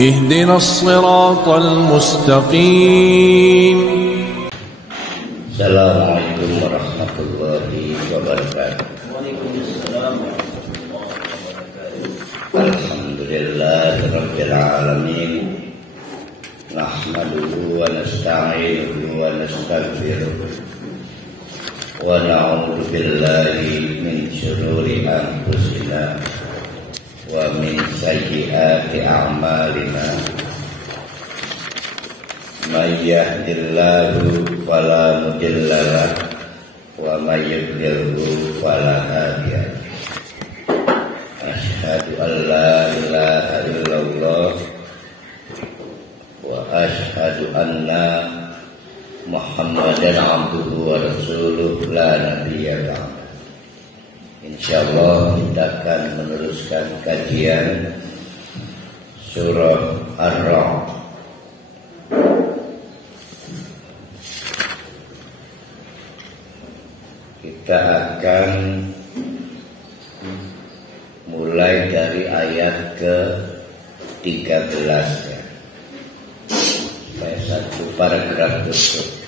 اهدنا الصراط المستقيم. Assalamualaikum warahmatullahi wabarakatuh. Alhamdulillahirabbil alamin. Nahmaduhu wa nasta'inuhu wa nastaghfiruh. Wa na'udzu billahi min syururi anfusina wa min sayyiati a'malina. May yahdihillahu fala mudilla lahu wa may yudlilhu fala hadiya lahu. Asyhadu an la ilaha illallah wa asyhadu anna Muhammadan abduhu wa rasuluh la nabiyya ba'da. Insyaallah kita akan meneruskan kajian surah Ar-Ra'd. Kita akan mulai dari ayat ke-13 ya. Supaya satu paragraf tutup.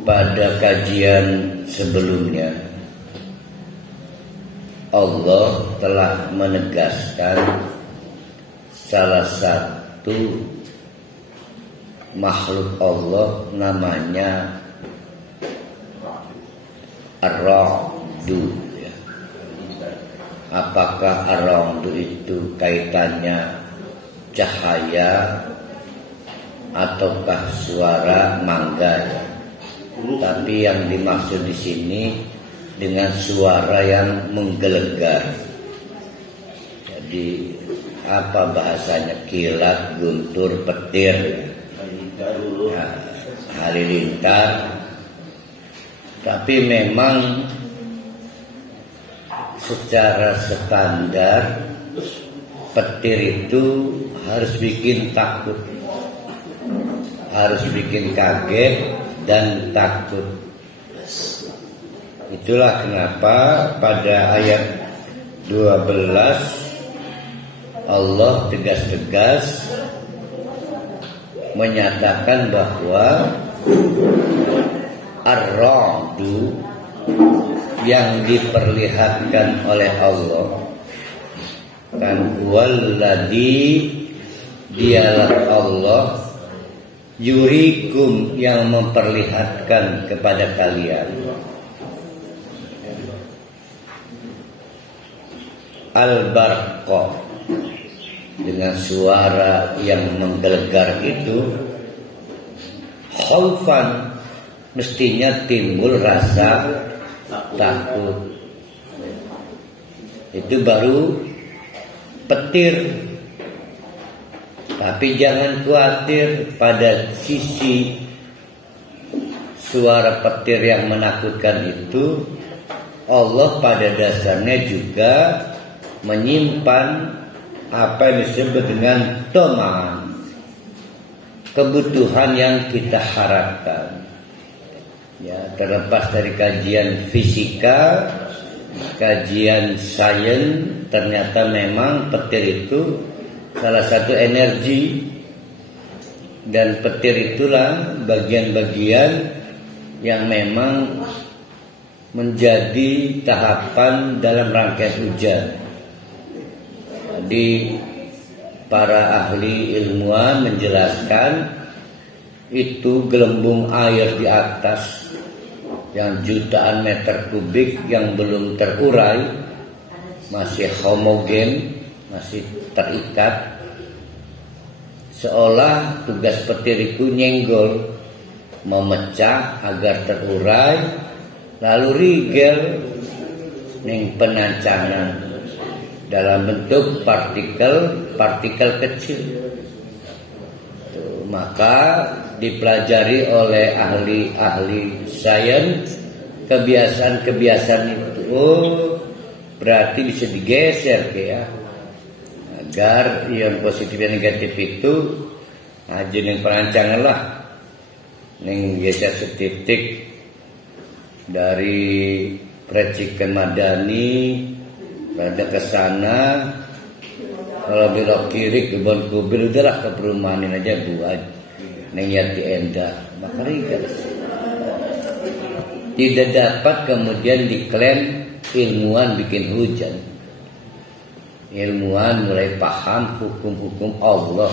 Pada kajian sebelumnya Allah telah menegaskan salah satu makhluk Allah namanya Ar-Ra'du ya. Apakah Ar-Ra'du itu kaitannya cahaya ataukah suara mangga ya? Tapi yang dimaksud di sini dengan suara yang menggelegar. Jadi apa bahasanya, kilat, guntur, petir, halilintar. Tapi memang secara standar petir itu harus bikin takut, harus bikin kaget dan takut. Itulah kenapa pada ayat 12 Allah tegas-tegas menyatakan bahwa Ar-Ra'du yang diperlihatkan oleh Allah kan walladzi, dialah Allah, yurikum yang memperlihatkan kepada kalian, al-barqa dengan suara yang menggelegar itu, khaufan mestinya timbul rasa takut. Itu baru petir. Tapi jangan khawatir, pada sisi suara petir yang menakutkan itu Allah pada dasarnya juga menyimpan apa yang disebut dengan toman, kebutuhan yang kita harapkan. Ya, terlepas dari kajian fisika, kajian sains, ternyata memang petir itu salah satu energi, dan petir itulah bagian-bagian yang memang menjadi tahapan dalam rangkaian hujan. Jadi para ahli ilmuwan menjelaskan itu gelembung air di atas yang jutaan meter kubik yang belum terurai, masih homogen, masih terikat, seolah tugas petir itu nyenggol, memecah agar terurai, lalu rigel ning penancanan dalam bentuk partikel kecil. Maka dipelajari oleh ahli-ahli sains kebiasaan-kebiasaan itu. Oh, berarti bisa digeser ya, agar yang positif dan negatif itu aja yang perancangan lah, yang geser setitik dari percikan Madani pada ke sana. Kalau belok kiri ke Bon Kubil udahlah ke perumahan aja buat neng Yati Endah, maka tidak dapat kemudian diklaim ilmuwan bikin hujan. Ilmuwan mulai paham hukum-hukum Allah,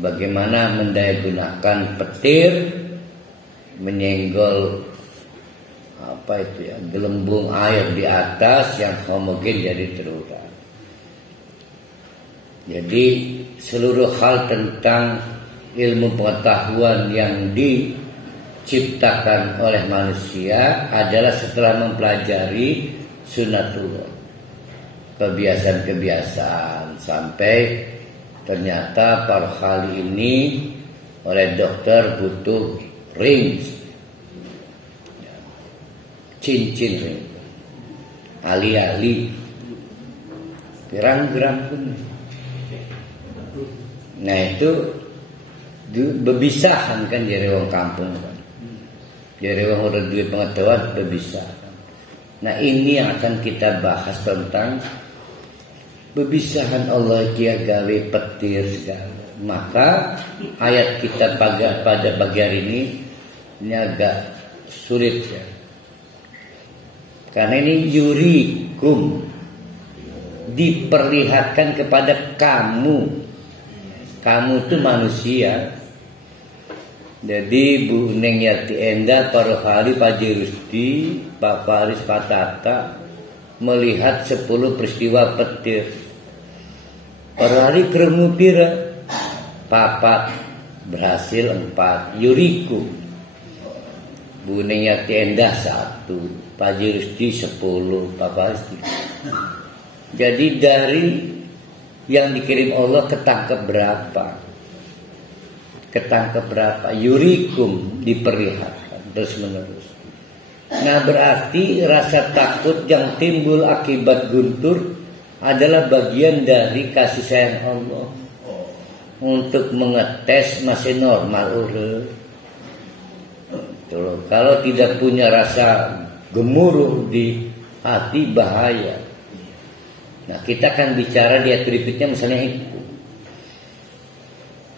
bagaimana mendayagunakan petir menyenggol gelembung air di atas yang homogen jadi terurai. Jadi seluruh hal tentang ilmu pengetahuan yang diciptakan oleh manusia adalah setelah mempelajari sunnatullah, kebiasaan-kebiasaan, sampai ternyata para hal ini oleh dokter butuh ring, cincin ring, ali-ali, pirang-pirang pun. Nah itu bebisahan kan dari orang kampung kan, dari orang udah duit pengetahuan bebisahan. Nah ini yang akan kita bahas tentang bebisahan Allah kia gawe petir segala. Maka ayat kita pada pagi hari ini agak sulit ya, karena ini yurikum, diperlihatkan kepada kamu. Kamu itu manusia. Jadi Bu Neng Yati Endah, Pak Rohali, Pak Rusdi, Pak Faris Patata melihat 10 peristiwa petir. Pak Rohali keremu pira, Papa berhasil 4. Yuriku, Bu Neng Yati Endah 1, Pak Rusdi 10, Pak Faris 3. Jadi dari yang dikirim Allah ketangkep berapa? Ketangkep berapa? Yurikum, diperlihatkan terus menerus. Nah berarti rasa takut yang timbul akibat guntur adalah bagian dari kasih sayang Allah untuk mengetes masih normal urut. Kalau tidak punya rasa gemuruh di hati bahaya. Nah kita akan bicara di ayat berikutnya misalnya itu.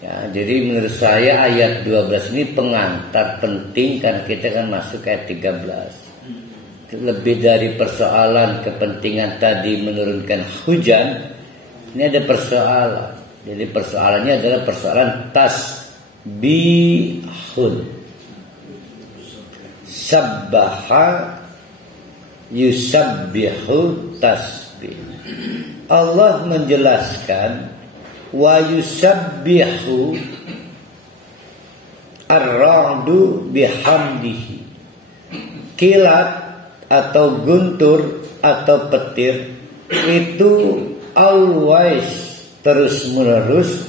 Ya, jadi menurut saya ayat 12 ini pengantar penting karena kita akan masuk ke ayat 13. Lebih dari persoalan kepentingan tadi menurunkan hujan, ini ada persoalan. Jadi persoalannya adalah persoalan tasbihun. Sabbaha yusabbihu tasbih. Allah menjelaskan wa yusabbihu ar-ra'du bihamdihi. Kilat atau guntur atau petir itu always terus menerus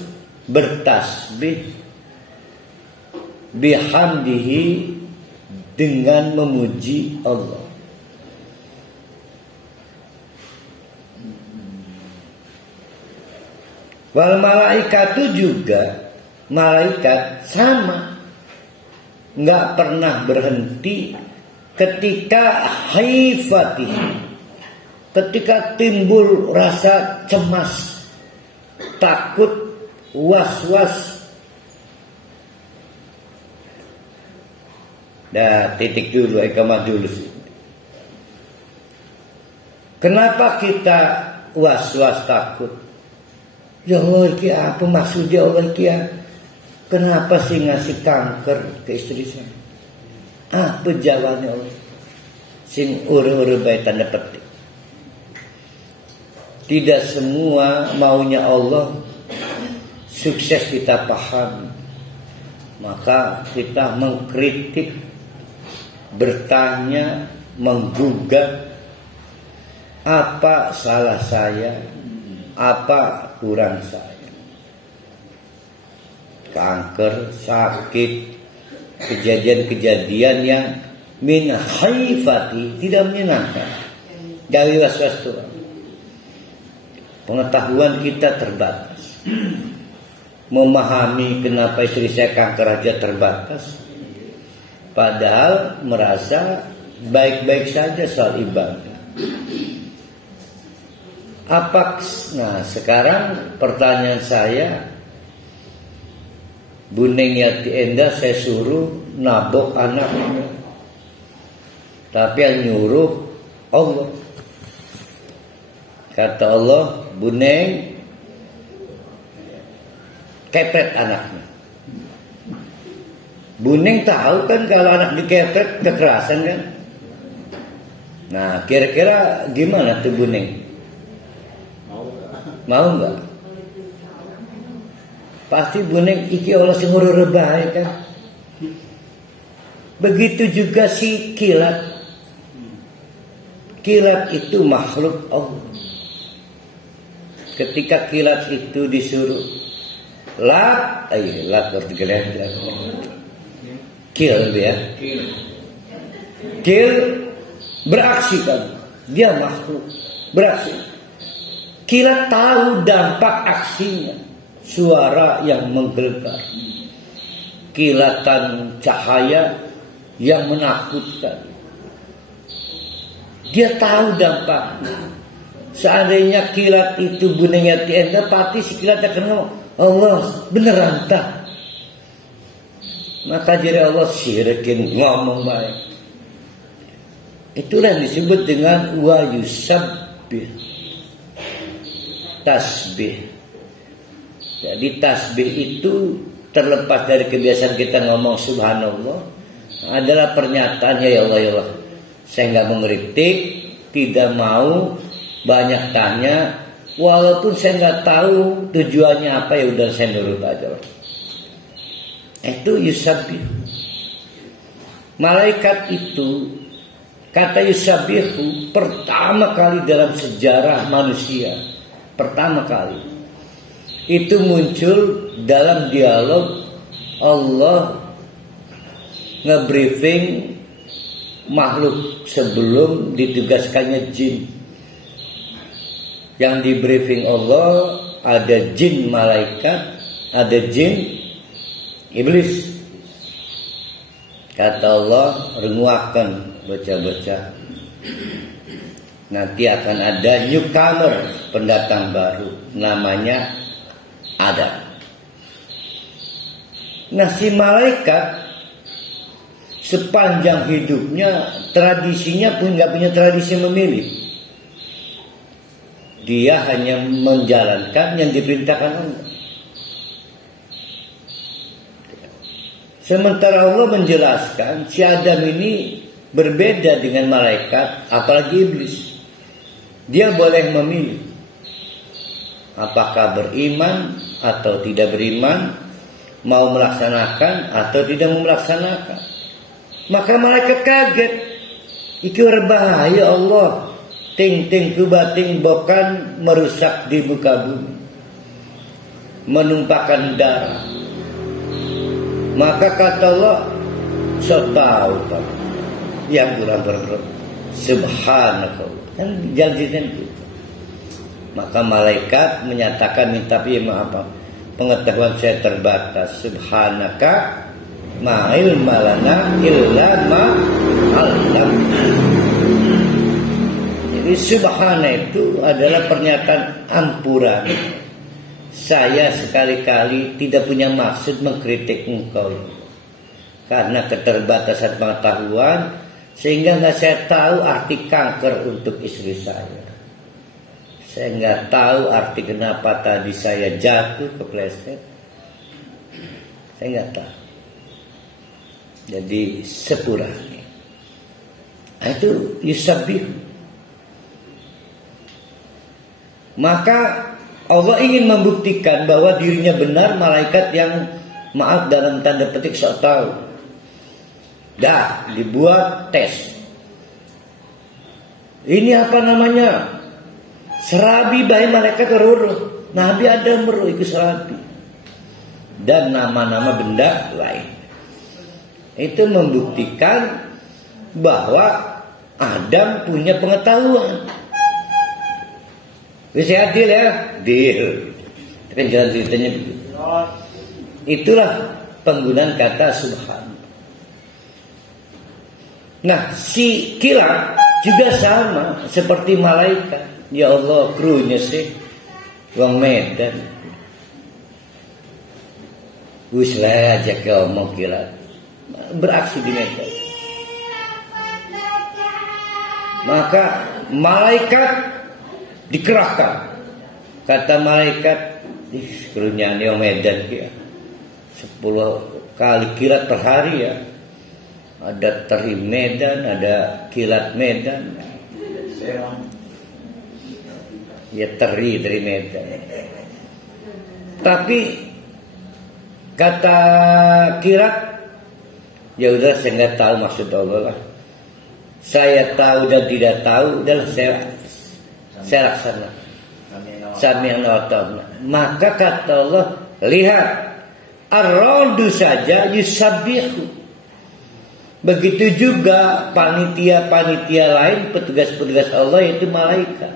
bertasbih bihamdihi, dengan memuji Allah. Wal malaikatu juga, malaikat sama, nggak pernah berhenti ketika haifati, ketika timbul rasa cemas, takut, was-was. Nah, titik dulu, ikamah dulu sih. Kenapa kita was-was takut? Ya Allah, kia apa maksudnya Allah kia? Kenapa sih ngasih kanker ke istri saya? Apa jawabannya Allah? Sing ure-ure baik tanda petik. Tidak semua maunya Allah sukses kita paham. Maka kita mengkritik, bertanya, menggugat, apa salah saya, apa kurang saya. Kanker, sakit, kejadian-kejadian yang min haifati, tidak menyenangkan. Dari was-was Tuhan. Pengetahuan kita terbatas. Memahami kenapa istri saya kanker aja terbatas. Padahal merasa baik-baik saja soal ibadah. Nah sekarang pertanyaan saya, Bu Neng Yati Endah saya suruh nabok anaknya, tapi yang nyuruh Allah. Kata Allah, Bu Neng kepret anaknya. Bu Neng tahu kan kalau anak dikepret kekerasan kan. Nah kira-kira gimana tuh Bu Neng? Mau nggak? Pasti Bu Neng iki Allah semua rebahe kan. Begitu juga si kilat. Kilat itu makhluk Allah. Ketika kilat itu disuruh lap bergerak kill dia. Kill beraksi kan. Dia makhluk beraksi. Kilat tahu dampak aksinya. Suara yang menggelegar, kilatan cahaya yang menakutkan. Dia tahu dampaknya. Seandainya kilat itu Bu Neng Yati Endah, pasti si kilat akan ngomong, Allah beneran tak. Maka jadi Allah sirikin ngomong baik. Itulah yang disebut dengan wa yusabbih. Tasbih. Jadi tasbih itu terlepas dari kebiasaan kita ngomong subhanallah, adalah pernyataannya ya Allah. Saya nggak mengkritik, tidak mau banyak tanya, walaupun saya nggak tahu tujuannya apa, ya udah saya nurut aja. Itu yusabbih. Malaikat itu kata yusabbihu pertama kali dalam sejarah manusia. Pertama kali itu muncul dalam dialog Allah ngebriefing makhluk sebelum ditugaskannya jin. Yang dibriefing Allah ada jin malaikat, ada jin iblis. Kata Allah, renguakan bocah-bocah. Nanti akan ada newcomer, pendatang baru, namanya Adam. Nah si malaikat sepanjang hidupnya tradisinya pun nggak punya tradisi memilih. Dia hanya menjalankan yang diperintahkan Allah. Sementara Allah menjelaskan si Adam ini berbeda dengan malaikat, apalagi iblis. Dia boleh memilih apakah beriman atau tidak beriman, mau melaksanakan atau tidak melaksanakan. Maka malaikat kaget. Iki berbahaya Allah. Ting-ting kubating bokan merusak di muka bumi, menumpahkan darah. Maka kata Allah, so tahu kan yang kurang berbuat subhanallah. Kan janjikan itu. Maka malaikat menyatakan minta maaf, pengetahuan saya terbatas. Subhanaka ma ilma lana illa ma 'allamtana. Jadi subhana itu adalah pernyataan ampuran. Saya sekali-kali tidak punya maksud mengkritik engkau karena keterbatasan pengetahuan, sehingga nggak saya tahu arti kanker untuk istri saya. Saya nggak tahu arti kenapa tadi saya jatuh kepleset. Saya nggak tahu. Jadi sepuranya. Itu yusabbih. Maka Allah ingin membuktikan bahwa dirinya benar, malaikat yang maaf dalam tanda petik sok tahu. Dah dibuat tes. Ini apa namanya? Serabi bayi malaikat ruruh. Nabi Adam meruh ikut serabi. Dan nama-nama benda lain. Itu membuktikan bahwa Adam punya pengetahuan. Bisa adil ya, deal. Kan jalan ceritanya begitu. Itulah penggunaan kata subhan. Nah, si kilat juga sama seperti malaikat. Ya Allah, krunya sih wong Medan. Wis lah aja kau mau kilat beraksi di Medan. Maka malaikat dikerahkan. Kata malaikat, krunya wong Medan ya. 10 kali kilat per hari ya. Ada teri Medan, ada kilat Medan. Ya teri Medan. Tapi kata kilat, ya udah saya nggak tahu maksud Allah lah. Saya tahu dan tidak tahu, udahlah saya laksana. Sami'na wa ta'na. Maka kata Allah, lihat, ar-radu saja yusabbihu. Begitu juga panitia-panitia lain, petugas-petugas Allah yaitu malaikat.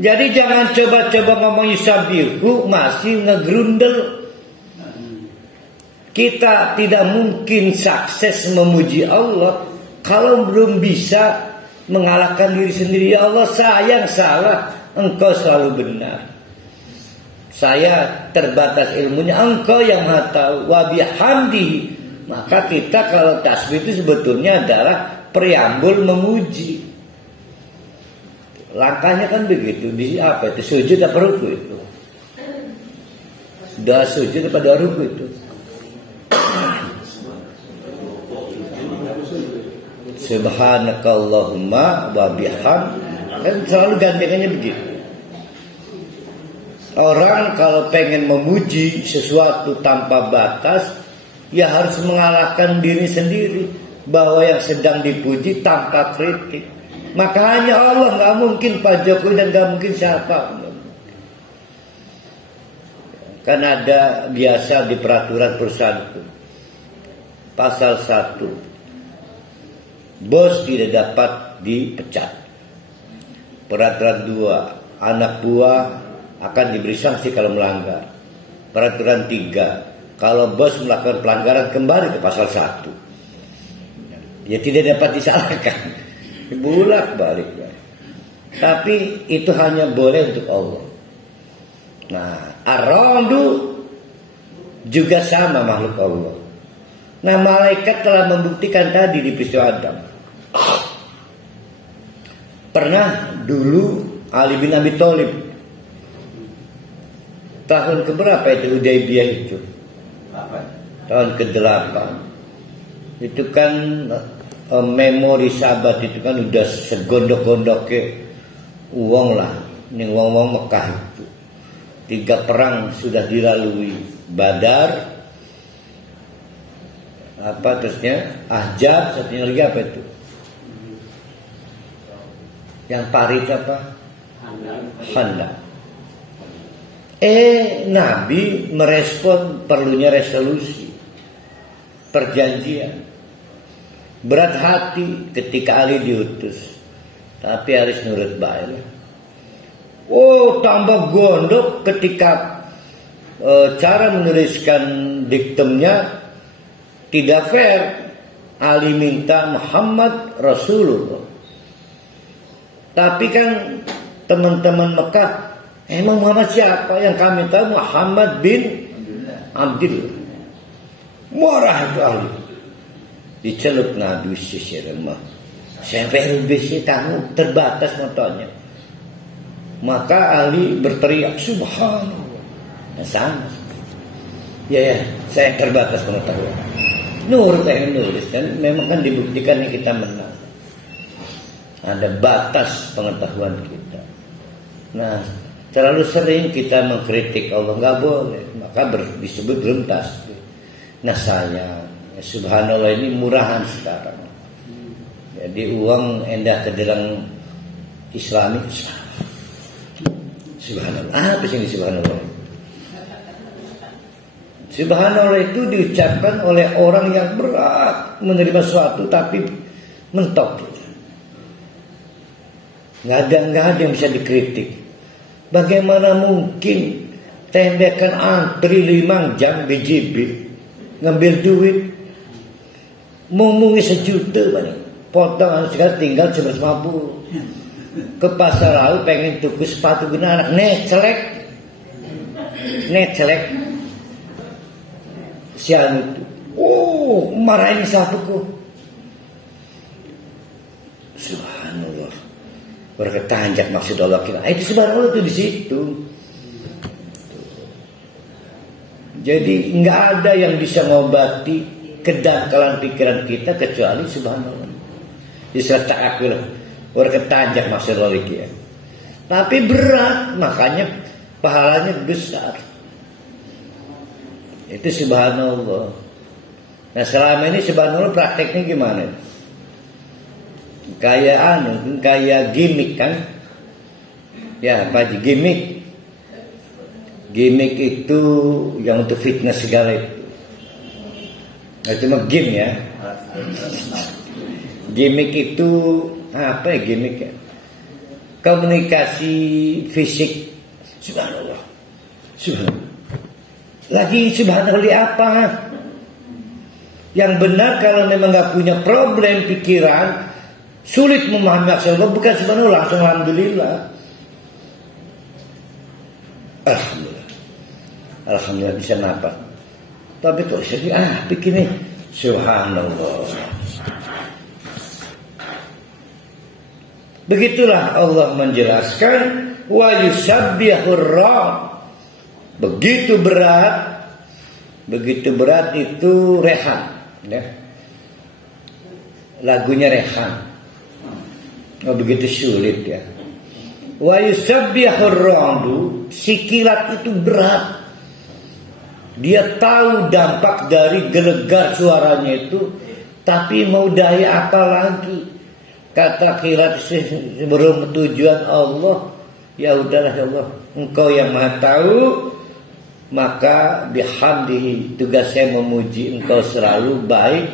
Jadi jangan coba-coba ngomong yusabbihu masih ngegrundel. Kita tidak mungkin sukses memuji Allah kalau belum bisa mengalahkan diri sendiri. Ya Allah, saya yang salah, Engkau selalu benar. Saya terbatas ilmunya, Engkau yang Maha tahu. Wa bihamdihi. Maka kita kalau tasbih itu sebetulnya adalah preambul memuji. Langkahnya kan begitu. Di apa itu? Sujud apa ruku itu? Sudah sujud pada ruku itu. Subhanakallahumma wa bihamdika. Kan selalu gantiannya begitu. Orang kalau pengen memuji sesuatu tanpa batas, ya harus mengalahkan diri sendiri bahwa yang sedang dipuji tanpa kritik. Maka hanya Allah, nggak mungkin Pak Jokowi dan nggak mungkin siapa. Kan ada biasa di peraturan perusahaan itu, pasal 1, bos tidak dapat dipecat. Peraturan 2, anak buah akan diberi sanksi kalau melanggar. Peraturan 3, kalau bos melakukan pelanggaran kembali ke pasal 1. Ya tidak dapat disalahkan. Bolak-balik. Tapi itu hanya boleh untuk Allah. Nah, ar-radu juga sama makhluk Allah. Nah, malaikat telah membuktikan tadi di peristiwa Adam. Pernah dulu Ali bin Abi Thalib tahun keberapa itu Hudaybiyah itu? Tahun ke-8. Itu kan memori sahabat itu kan udah segondok-gondoknya uang lah. Ini uang-uang Mekah itu. 3 perang sudah dilalui. Badar, apa terusnya? Ahzab, satunya lagi apa itu? Yang Paris apa? Khandaq. Nabi merespon perlunya resolusi, perjanjian. Berat hati ketika Ali diutus, tapi harus nurut baik. Tambah gondok ketika cara menuliskan diktumnya tidak fair. Ali minta Muhammad Rasulullah. Tapi kan teman-teman Mekah, emang Muhammad siapa? Yang kami tahu Muhammad bin Abdullah. Murah itu Ali. Dicelup Nabi sisir mah. Sampai rubisnya kamu terbatas motornya. Maka Ali berteriak subhanallah. Nah, sama. Ya, saya terbatas pengetahuan. Nurut yang nulis kan memang kan dibuktikan kita menang. Ada batas pengetahuan kita. Nah, terlalu sering kita mengkritik Allah, nggak boleh. Maka disebut belum tasbih. Nah, saya subhanallah ini murahan sekarang. Jadi uang endah kederang Islami. Subhanallah. Apa sih ini subhanallah? Subhanallah itu diucapkan oleh orang yang berat menerima sesuatu tapi mentok. Nggak ada yang bisa dikritik. Bagaimana mungkin tembekan antri 5 jam BJB ngambil duit, ngomongin 1 juta mana? Potongan sekarang tinggal 150. Ke pasar lalu pengen tuku sepatu guna anak, necelek. Si anu itu, marahin siapa kok? Subhanallah. Berketanjak maksud Allah kita. Itu subhanallah itu di situ. Jadi nggak ada yang bisa mengobati kedangkalan pikiran kita kecuali subhanallah. Diserta aku lah. Berketanjak maksud Allah kita. Tapi berat, makanya pahalanya besar. Itu subhanallah. Nah selama ini subhanallah prakteknya gimana? Kayak gimmick kan? Ya, apa aja gimmick? Gimmick itu yang untuk fitness segala itu. Nggak cuma game ya. Gimmick itu apa ya gimmick ya? Komunikasi fisik. Subhanallah. Lagi subhanallah apa? Yang benar kalau memang nggak punya problem pikiran, sulit memahami maksud Allah, bukan subhanallah langsung alhamdulillah. Alhamdulillah bisa napas. Tapi kok sedih pikirnya subhanallah. Begitulah Allah menjelaskan wa yusabbihur rabb. Begitu berat itu Rehan ya. Lagunya Rehan. Begitu sulit ya. Wa yusabbihur rabb, si kilat itu berat. Dia tahu dampak dari gelegar suaranya itu, tapi mau daya apa lagi? Kata kilat sebelum tujuan Allah, ya udahlah ya Allah, Engkau yang Maha tahu, maka bihamdihi, tugas saya memuji Engkau selalu baik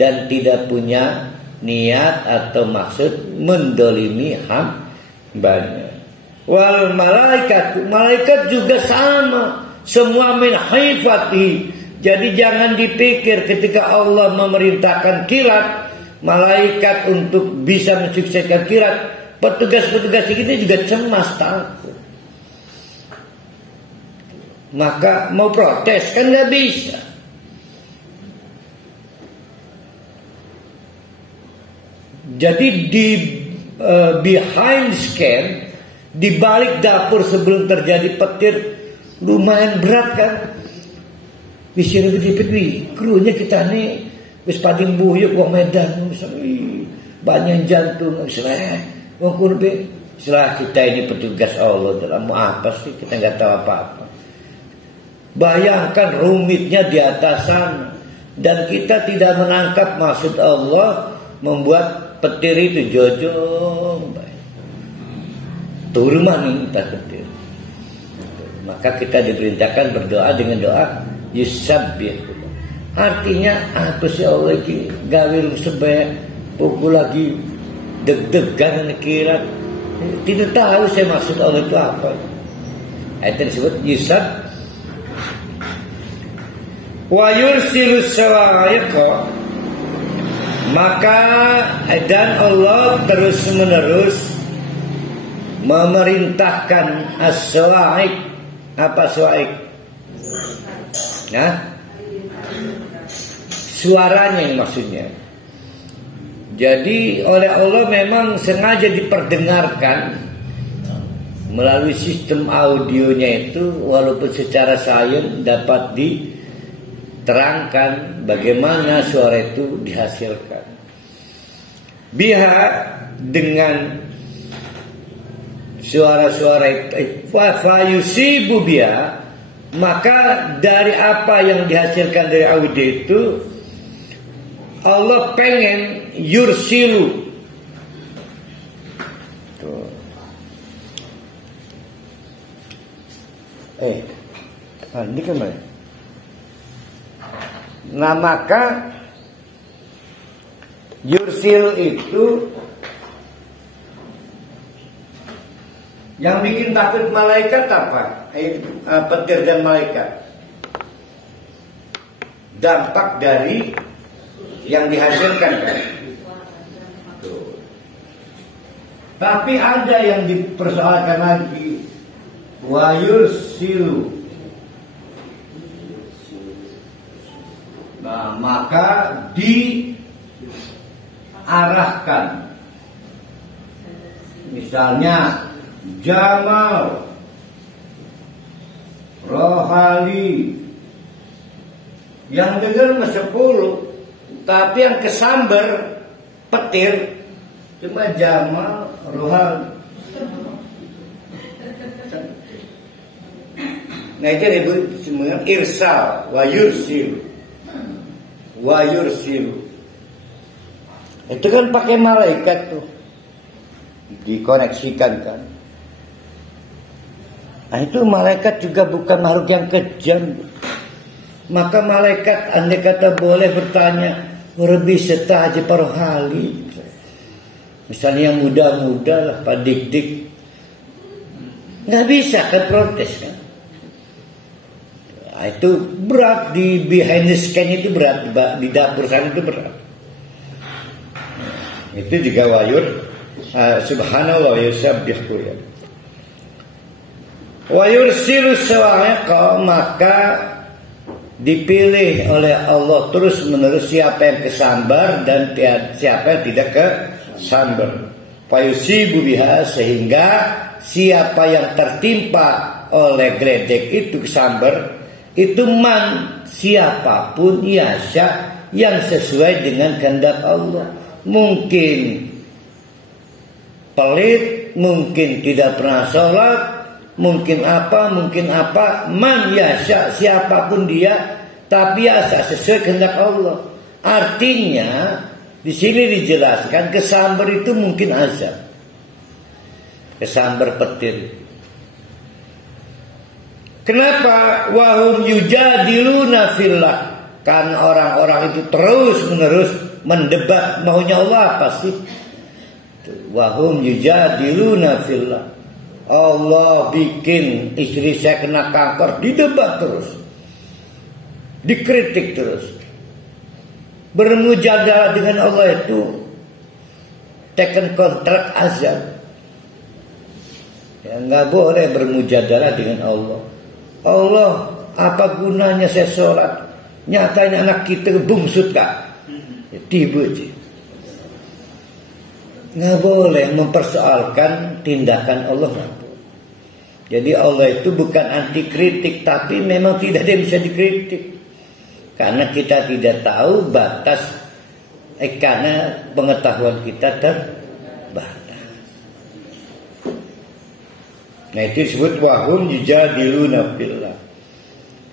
dan tidak punya niat atau maksud mendolimi hambanya. Wal malaikat juga sama, semua min hifati. Jadi jangan dipikir ketika Allah memerintahkan kilat malaikat untuk bisa mensukseskan kilat, petugas-petugas kita juga cemas takut. Maka mau protes kan nggak bisa. Jadi di behind scan, di balik dapur sebelum terjadi petir lumayan berat kan. Bisa lebih krunya kita nih wis pating buyuk wong Medan banyak jantung misalnya wong kurbe. Setelah kita ini petugas Allah dalam apa sih kita nggak tahu apa-apa. Bayangkan rumitnya di atas sana, dan kita tidak menangkap maksud Allah membuat petir itu jojong. Turun minta petir. Maka kita diperintahkan berdoa dengan doa yusabbih. Artinya apa sih Allah ini gawil sebaya pukul lagi deg-degan kirat. Tidak tahu saya maksud Allah itu apa. Itu disebut yusab. Wa yursilus sawa'iqa, maka dan Allah terus menerus memerintahkan as-sawa'iq. Apa sawa'iq? Nah, suaranya yang maksudnya. Jadi oleh Allah memang sengaja diperdengarkan melalui sistem audionya itu, walaupun secara sains dapat diterangkan bagaimana suara itu dihasilkan. Biha dengan suara-suara itu fayusibu biha, maka dari apa yang dihasilkan dari audio itu Allah pengen yursilu. Ini kemana? Nah maka yursilu itu Yang bikin takut malaikat apa? Petir dan malaikat. Dampak dari yang dihasilkan kan. Tuh. Tapi ada yang dipersoalkan lagi. Wa yursilu. Nah, maka diarahkan. Misalnya Jamal, Rohali, yang dengar 10, tapi yang kesambar petir cuma Jamal, Rohali. Nah itu disebut semuanya irsal, wa yursil. Itu kan pakai malaikat tuh, dikoneksikan kan. Nah itu malaikat juga bukan makhluk yang kejam. Maka malaikat andai kata boleh bertanya, lebih serta aja parohali. Misalnya yang muda-muda lah, Pak Dik-Dik, nggak bisa kan protes kan. Nah, itu berat di behind the scan itu berat, di dapur sana itu berat. Itu juga wayur subhanallah yusabbihu ya. Wa yursilu sawa'iqa, maka dipilih oleh Allah terus menerus siapa yang kesambar dan siapa yang tidak kesambar. Fayusibu biha, sehingga siapa yang tertimpa oleh geledek itu kesambar itu siapapun yasha, yang sesuai dengan kehendak Allah. Mungkin pelit, mungkin tidak pernah sholat, mungkin apa, man yasha, siapapun dia, tapi yasha sesuai kehendak Allah. Artinya di sini dijelaskan kesambar itu mungkin azab, kesambar petir. Kenapa? Wahum yujadiluna fillah, karena orang-orang itu terus menerus mendebat maunya Allah apa sih. Wahum yujadiluna fillah, Allah bikin istri saya kena kanker, didebat terus, dikritik terus. Bermujadalah dengan Allah itu taken kontrak azab. Ya, nggak boleh bermujadalah dengan Allah. Allah, apa gunanya saya sholat? Nyatanya anak kita bungsut kak, ya, tiba aja. Nggak boleh mempersoalkan tindakan Allah. Jadi Allah itu bukan anti kritik, tapi memang tidak ada yang bisa dikritik. Karena kita tidak tahu batas, karena pengetahuan kita terbatas. Nah itu disebut wahum yujadiluna fillah.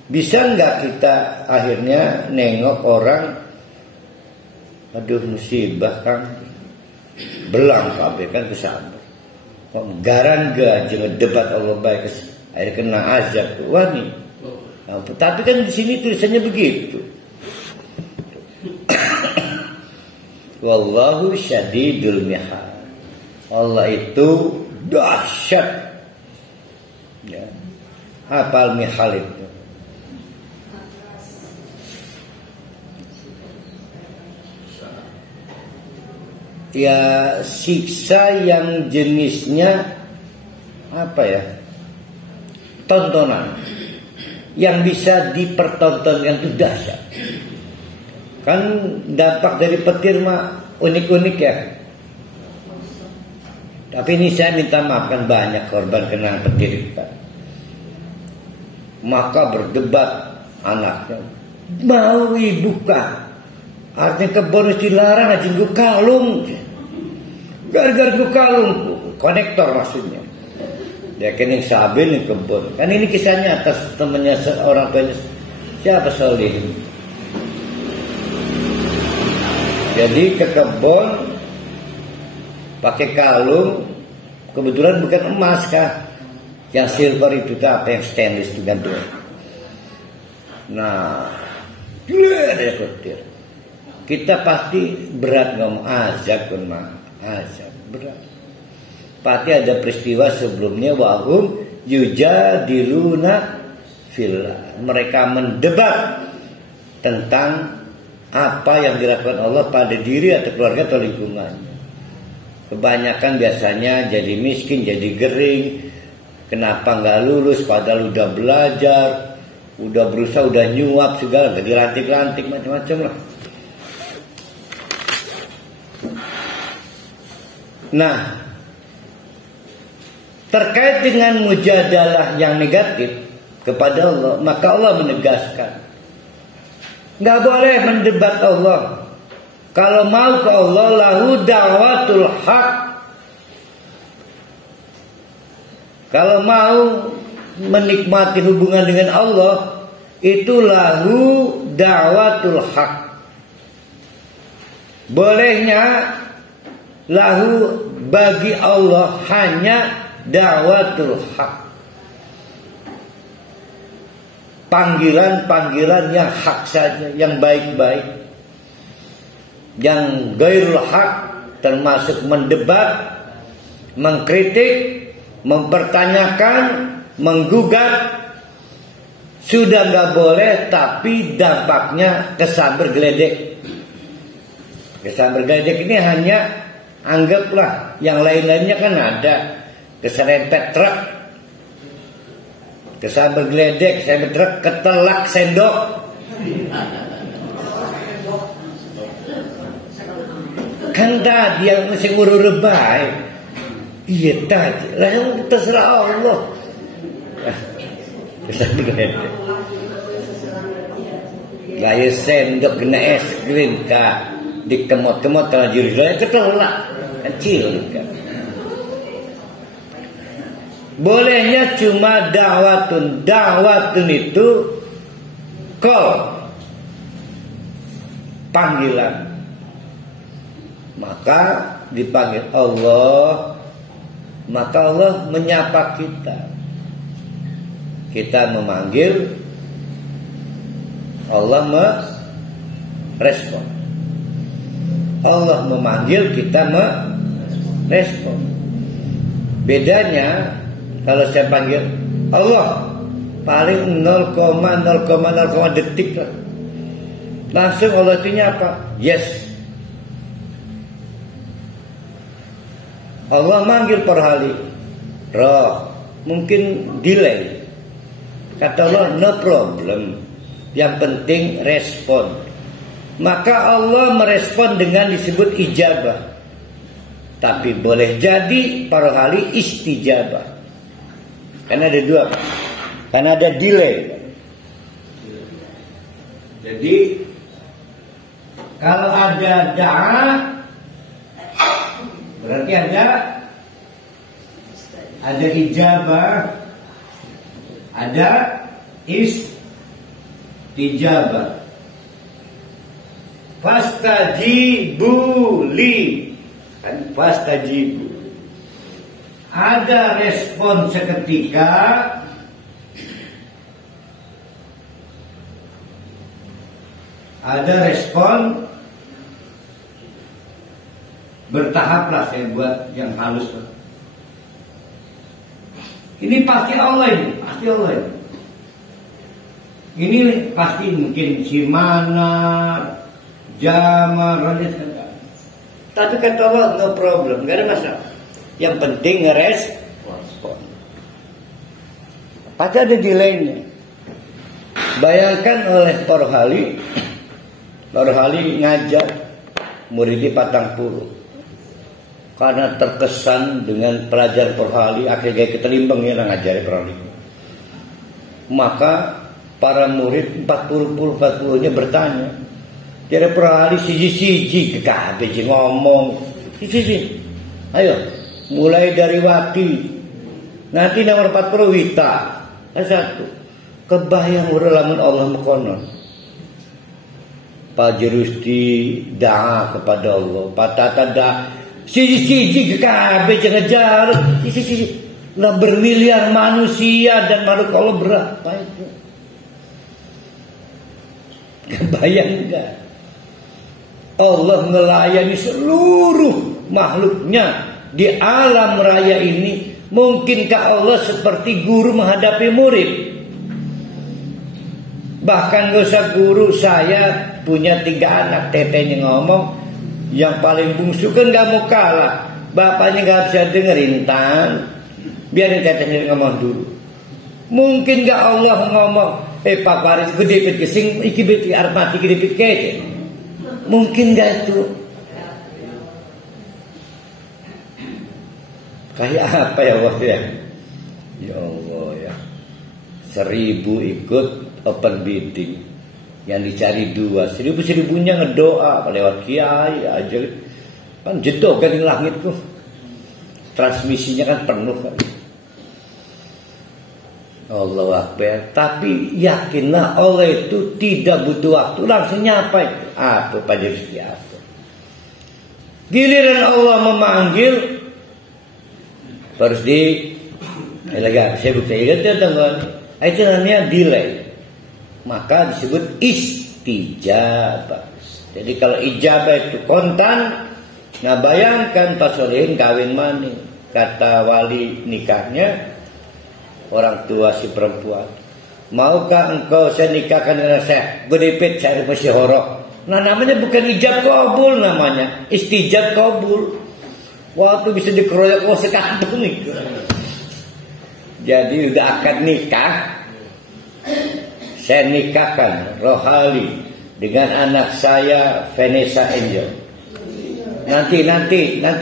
Bisa nggak kita akhirnya nengok orang, aduh musibah kan, belang kabeh kan kesambar. Kok garan gak jangan debat Allah baik, akhirnya kena azab wani. Nah, tapi kan di sini tulisannya begitu. Wallahu syadidul mihal. Allah itu dahsyat. Ya. Apa al-mihal itu? Ya siksa yang jenisnya apa ya? Tontonan yang bisa dipertontonkan itu dahsyat. Kan dampak dari petir mah unik-unik ya. Tapi ini saya minta maaf, kan banyak korban kena petir Pak. Maka berdebat anaknya, mau buka, artinya kebon dilarang aja gue kalung, gara-gara gue kalung, konektor maksudnya. Ya kening sabil nih kebon. Kan ini kisahnya atas temannya seorang tuanya siapa Solihin. Jadi ke kebon pakai kalung, kebetulan bukan emas kah, yang silver itu apa yang stainless itu kan tuh. Nah, ada petir. Kita pasti berat ngomong azab pun mah, azab berat. pasti ada peristiwa sebelumnya wahum yujadiluna fillah. Mereka mendebat tentang apa yang dilakukan Allah pada diri atau keluarga atau lingkungannya. Kebanyakan biasanya jadi miskin, jadi gering. Kenapa nggak lulus padahal udah belajar, udah berusaha, udah nyuap segala, jadi lantik-lantik macam-macam lah. Nah, terkait dengan mujadalah yang negatif kepada Allah, maka Allah menegaskan, nggak boleh mendebat Allah. Kalau mau ke Allah, lahu da'watul haq. Kalau mau menikmati hubungan dengan Allah, itu lahu da'watul haq. Bolehnya lahu bagi Allah hanya da'watul haq. Panggilan-panggilan yang hak saja, yang baik-baik. Yang gairul haq termasuk mendebat, mengkritik, mempertanyakan, menggugat, sudah nggak boleh, tapi dampaknya kesan bergeledek. Kesan bergeledek ini hanya anggaplah, yang lain-lainnya kan ada. Keserempet truk, kesan bergeledek, serempet truk, ketelak sendok. Kan tadi yang mesti ngurus baik. Iya tadi, lah yang terserah Allah. Kesan bergeledek. Gaya sendok kena es krim kak, dikemot-kemot kalau juri saya ketolak, kecil kan. Bolehnya cuma da'watun. Da'watun itu call, panggilan. Maka dipanggil Allah, maka Allah menyapa kita. Kita memanggil, Allah merespon. Allah memanggil, kita merespon. Bedanya kalau saya panggil Allah, paling 0,0,0 detik lah. Langsung Allah itu nyapa, yes. Allah manggil per hari, roh, mungkin delay. Kata Allah, no problem. Yang penting respon. Maka Allah merespon dengan disebut ijabah. Tapi boleh jadi para hari istijabah. Karena ada dua. Karena ada delay. Jadi kalau ada da'a, berarti ada ijabah, ada istijabah. Fastajibu li, kan fastajibu. Ada respon seketika, ada respon bertahap lah, saya buat yang halus. Ini pasti Allah ini, pasti Allah ini. Ini pasti mungkin Simana, Jama, Radit, tapi kata Allah no problem, gak ada masalah. Yang penting ngerespon. Pasti ada delaynya. Bayangkan oleh Pak Rohali ngajar muridnya 40. Karena terkesan dengan pelajaran Pak Rohali, akhirnya ketelimbang ya ngajari Pak Rohali. Maka para murid 40-nya bertanya, kira Pak Rohali siji-siji ke kabeh ngomong, siji. Ayo, mulai dari Wati, nanti nomor 40 Wita, satu. Kebayang udah lamun Allah mekonon. Pak Jerusti da'a kepada Allah, Pak Tata da'a, siji-siji ke kabeh ngejar, siji. Lah bermiliar manusia dan makhluk Allah berapa itu? Kebayang enggak? Allah melayani seluruh makhluknya di alam raya ini, mungkinkah Allah seperti guru menghadapi murid? Bahkan gak usah guru, saya punya 3 anak, tetenya ngomong, yang paling bungsu kan gak mau kalah, bapaknya gak bisa dengerin, tan, biarin tetenya ngomong dulu. Mungkin gak Allah ngomong, Pak Faris gede pit kesing iki bet arep mati gede pit kece. Mungkin gak itu? Kayak apa ya Allah ya? Ya Allah ya. 1000 ikut open bidding, yang dicari 2, 1000-1000-nya ngedoa lewat kiai aja. Kan jedok kan di langitku. Transmisinya kan penuh kan. Allahu Akbar. Tapi yakinlah Allah itu tidak butuh waktu, langsung nyampai. Apa Pak Rizki apa? Giliran Allah memanggil, harus di saya buka ingat teman. Itu namanya delay. Maka disebut istijabah. Jadi kalau ijabah itu kontan. Nah bayangkan Pak Solihin kawin maning, kata wali nikahnya, orang tua si perempuan, maukah engkau saya nikahkan dengan saya? Bedepet saya masih horok. Nah namanya bukan ijab kabul, namanya istijab kabul. Waktu bisa dikeroyok sekampung nih. Jadi udah akad nikah, saya nikahkan Rohali dengan anak saya Vanessa Angel. Nanti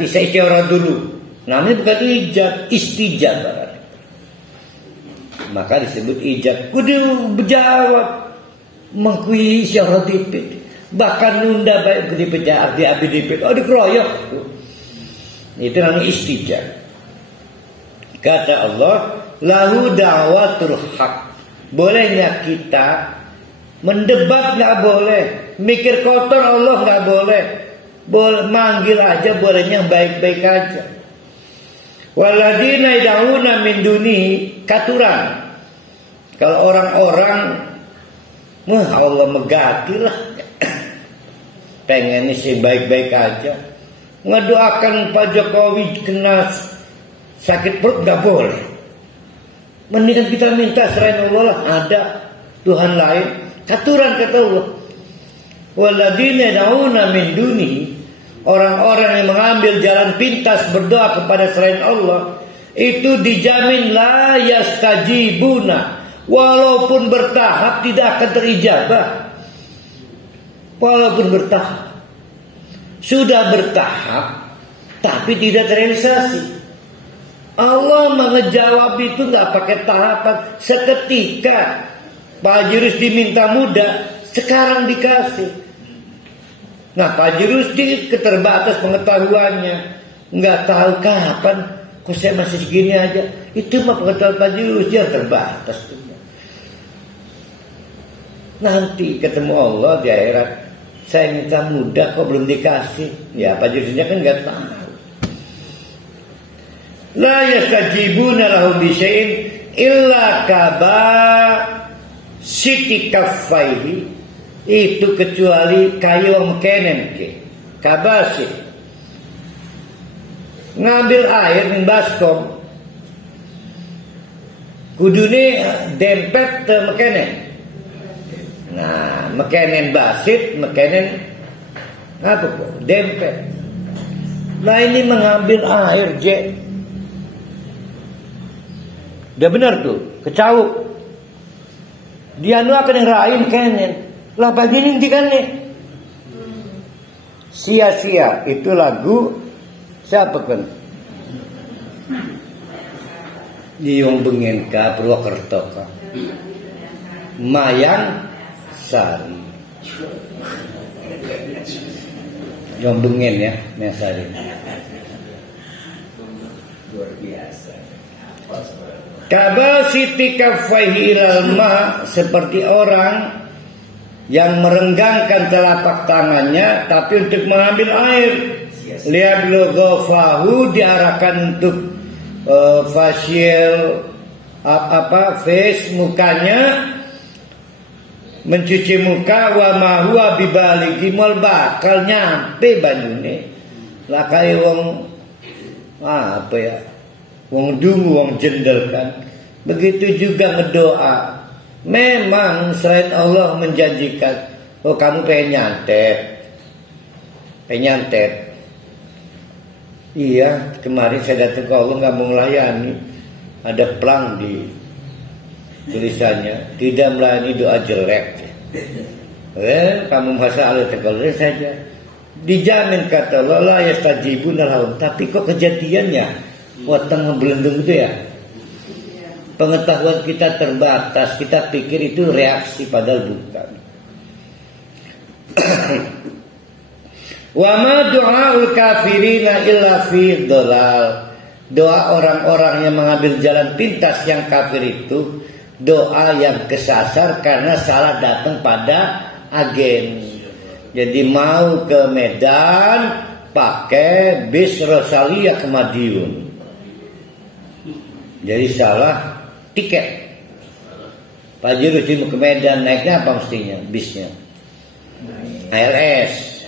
saya istiara dulu. Namanya bukan ijab, istijab. Maka disebut ijab. Kudu berjawab mengkui istiara dipit. Bahkan nunda baik dipit arti abi dipit. Oh dikeroyok. Itu namanya istijab. Kata Allah, lahu da'watul haq. Bolehnya kita mendebat, nggak boleh. Mikir kotor Allah nggak boleh. Boleh manggil aja, bolehnya baik-baik aja. Waladina yad'una min duni katuran. Kalau orang-orang Allah megatilah. Pengen sih baik-baik aja. Ngedoakan Pak Jokowi kena sakit perut nggak boleh. Mendingan kita minta selain Allah lah, ada Tuhan lain. Katuran kata Allah. Waladina yad'una min duni. Orang-orang yang mengambil jalan pintas berdoa kepada selain Allah, itu dijamin la yastajibuna, walaupun bertahap tidak akan terijabah. Walaupun bertahap, sudah bertahap tapi tidak terrealisasi. Allah mengejawab itu nggak pakai tahapan. Seketika Pak Haji Rusdi minta muda, sekarang dikasih. Nah Pak Haji Rusdi keterbatas pengetahuannya, nggak tahu kapan. Kok saya masih segini aja? Itu mah pengetahuan Pak Haji Rusdi yang terbatas. Nanti ketemu Allah di akhirat, saya minta muda kok belum dikasih. Ya Pak Haji Rusdi kan nggak tahu. La yastajibuna lahum bisyai'in illa kaba siti kaffaihi. Itu kecuali kayu mekenen ke kabasi, ngambil air di baskom kudune dempet te mekenen. Nah mekenen basit, mekenen apa kok dempet. Nah ini mengambil air je, udah benar tuh kecau dia nu akan yang lain kenen. Lah begini kan nih. Sia-sia itu lagu siapa kan? Nyung bengen ka Purwokerto ka. Mayang Sari. Nyung bengen ya, Mayang Sari. Luar biasa. Kaba siti kaffaihi ilal ma, seperti orang yang merenggangkan telapak tangannya tapi untuk mengambil air. Lihat logofahu diarahkan untuk facial face mukanya, mencuci muka. Wa ma huwa bibalighi mal bakal nyampe banyune lah kaya wong apa ya, wong dungu, wong jendel kan. Begitu juga ngedoa. Memang selain Allah menjanjikan, oh kamu pengen nyantet. Iya, kemarin saya datang ke Allah nggak mau melayani. Ada plang di tulisannya, tidak melayani doa jelek. Kamu masa Allah terkolong saja. Dijamin kata Allah la yastajibuna lahum. Tapi kok kejadiannya watang ngebelendung itu ya. Pengetahuan kita terbatas, kita pikir itu reaksi padahal bukan. Wa ma du'aul kafirina illa fi dhalal. Doa orang-orang yang mengambil jalan pintas yang kafir itu doa yang kesasar karena salah datang pada agen. Jadi mau ke Medan pakai bis Rosalia ke Madiun. Jadi salah tiket. Pak Juru mau ke Medan naiknya apa mestinya? Bisnya ALS,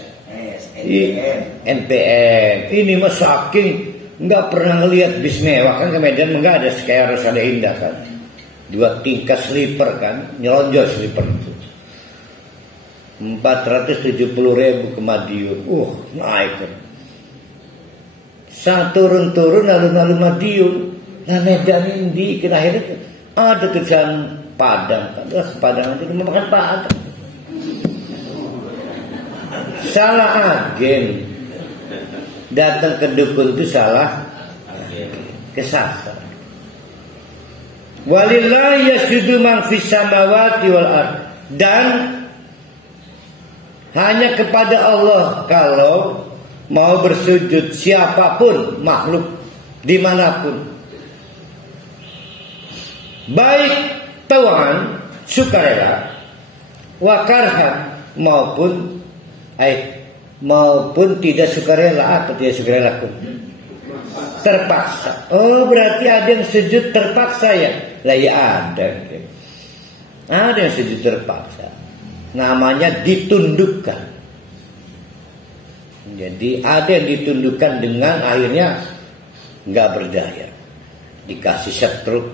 NPM. Ini mah saking nggak pernah ngelihat bis mewah kan ke Medan nggak ada kayak Rosalia Indah kan. 2 tingkat sleeper kan, nyelonjor sleeper itu. 470.000 ke Madiun. Naik kan. Sang turun-turun lalu Madiun. Nah Medan ini kira akhirnya ada tulisan Padang kan. Padang itu mau makan Padang. Salah agen. Datang ke dukun itu salah kesasar. Walillahi yasjudu man fis samawati wal ard. Dan hanya kepada Allah kalau mau bersujud siapapun makhluk dimanapun, baik tawan sukarela, wakarhan maupun tidak sukarela atau tidak sukarela terpaksa. Oh berarti ada yang sujud terpaksa ya? Lah ya ada. Ada yang sujud terpaksa. Namanya ditundukkan. Jadi ada yang ditundukkan dengan akhirnya nggak berdaya, dikasih setruk.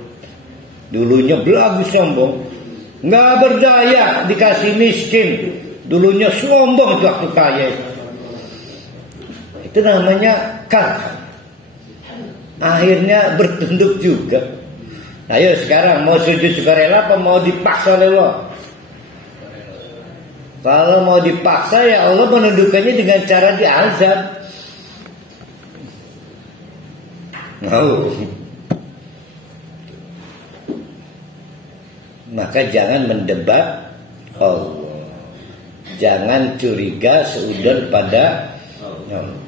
Dulunya belagu sombong, nggak berdaya, dikasih miskin. Dulunya sombong waktu kaya. Itu namanya kan. Akhirnya bertunduk juga. Ayo sekarang mau sujud sukarela apa mau dipaksa oleh Allah? Kalau mau dipaksa ya Allah menundukkannya dengan cara diazab. Maka jangan mendebat Allah. Jangan curiga seudon pada Allah.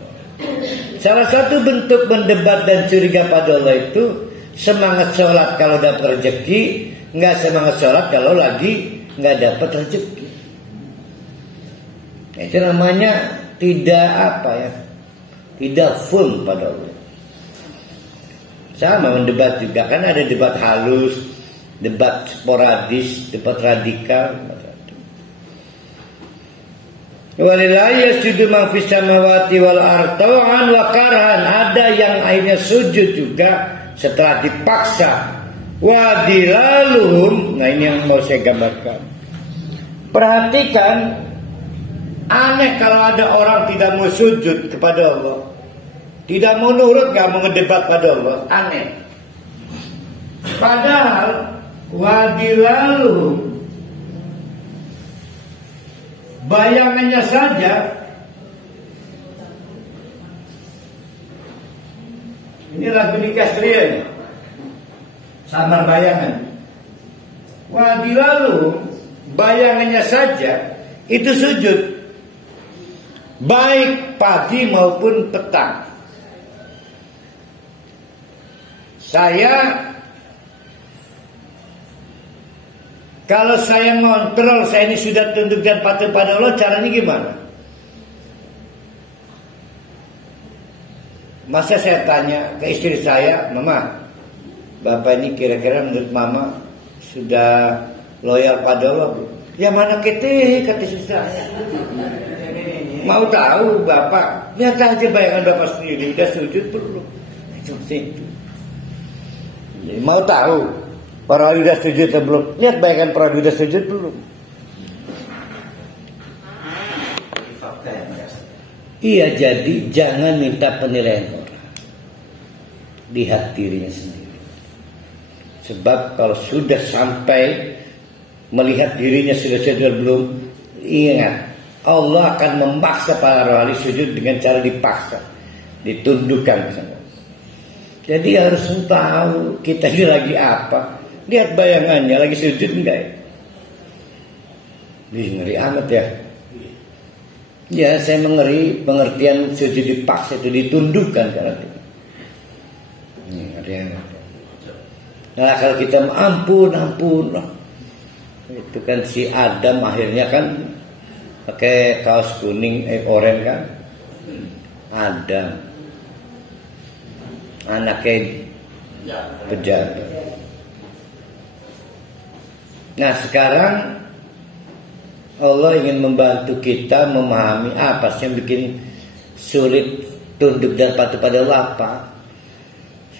Salah satu bentuk mendebat dan curiga pada Allah itu semangat sholat kalau dapat rezeki, nggak semangat sholat kalau lagi nggak dapat rezeki. Itu namanya tidak full pada Allah. Sama mendebat juga kan ada debat halus, debat sporadis, debat radikal. Walillahi yasjudu man fis samawati wal ardh taw'an wa karhan. Ada yang akhirnya sujud juga setelah dipaksa. Wa dilaluhum. Nah ini yang mau saya gambarkan. Perhatikan, aneh kalau ada orang tidak mau sujud kepada Allah, tidak mau nurut, gak mau ngedebat pada Allah. Aneh. Padahal wa dilaluhum, bayangannya saja ini lagu nikah Stria, samar bayangan. Wadi lalu bayangannya saja itu sujud, baik pagi maupun petang. Kalau saya ngontrol, saya ini sudah tunduk dan patuh pada Allah, caranya gimana? Masa saya tanya ke istri saya, Mama, Bapak ini kira-kira menurut Mama sudah loyal pada Allah? Ya mana kata istri saya. Mau tahu Bapak, lihat aja bayangan Bapak sendiri, udah sujud belum? Itu. Jadi, mau tahu para wali sudah sujud atau belum? Lihat bayangkan para wali sudah sujud belum? Iya, jadi jangan minta penilaian orang, lihat dirinya sendiri. Sebab kalau sudah sampai melihat dirinya sudah sujud belum, ingat Allah akan memaksa para wali sujud dengan cara dipaksa, ditundukkan. Jadi harus tahu kita ini lagi apa. Lihat bayangannya lagi sujud enggak ya? Ngeri amat ya. Ya, saya mengeri pengertian sujud dipaksa itu ditundukkan karena itu. Nah, kalau kita ampun, itu kan si Adam akhirnya kan pakai kaos kuning, oranye kan, Adam, anaknya pejabat. Nah sekarang Allah ingin membantu kita memahami apa sih yang bikin sulit tunduk dan patuh pada Allah. Apa?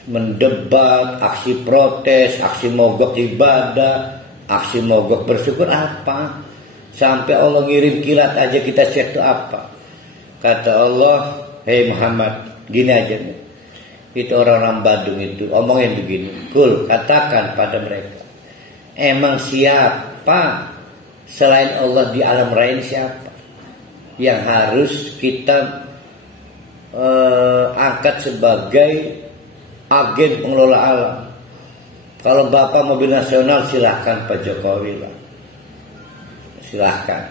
Mendebat, aksi protes, aksi mogok ibadah, aksi mogok bersyukur apa? Sampai Allah ngirim kilat aja kita cek itu apa? Kata Allah, hei Muhammad, gini aja nih. Itu orang-orang Badung itu omongin begini, Kul, katakan pada mereka, emang siapa selain Allah di alam lain, siapa yang harus kita angkat sebagai agen pengelola alam? Kalau Bapak mobil nasional silahkan Pak Jokowi lah, silahkan.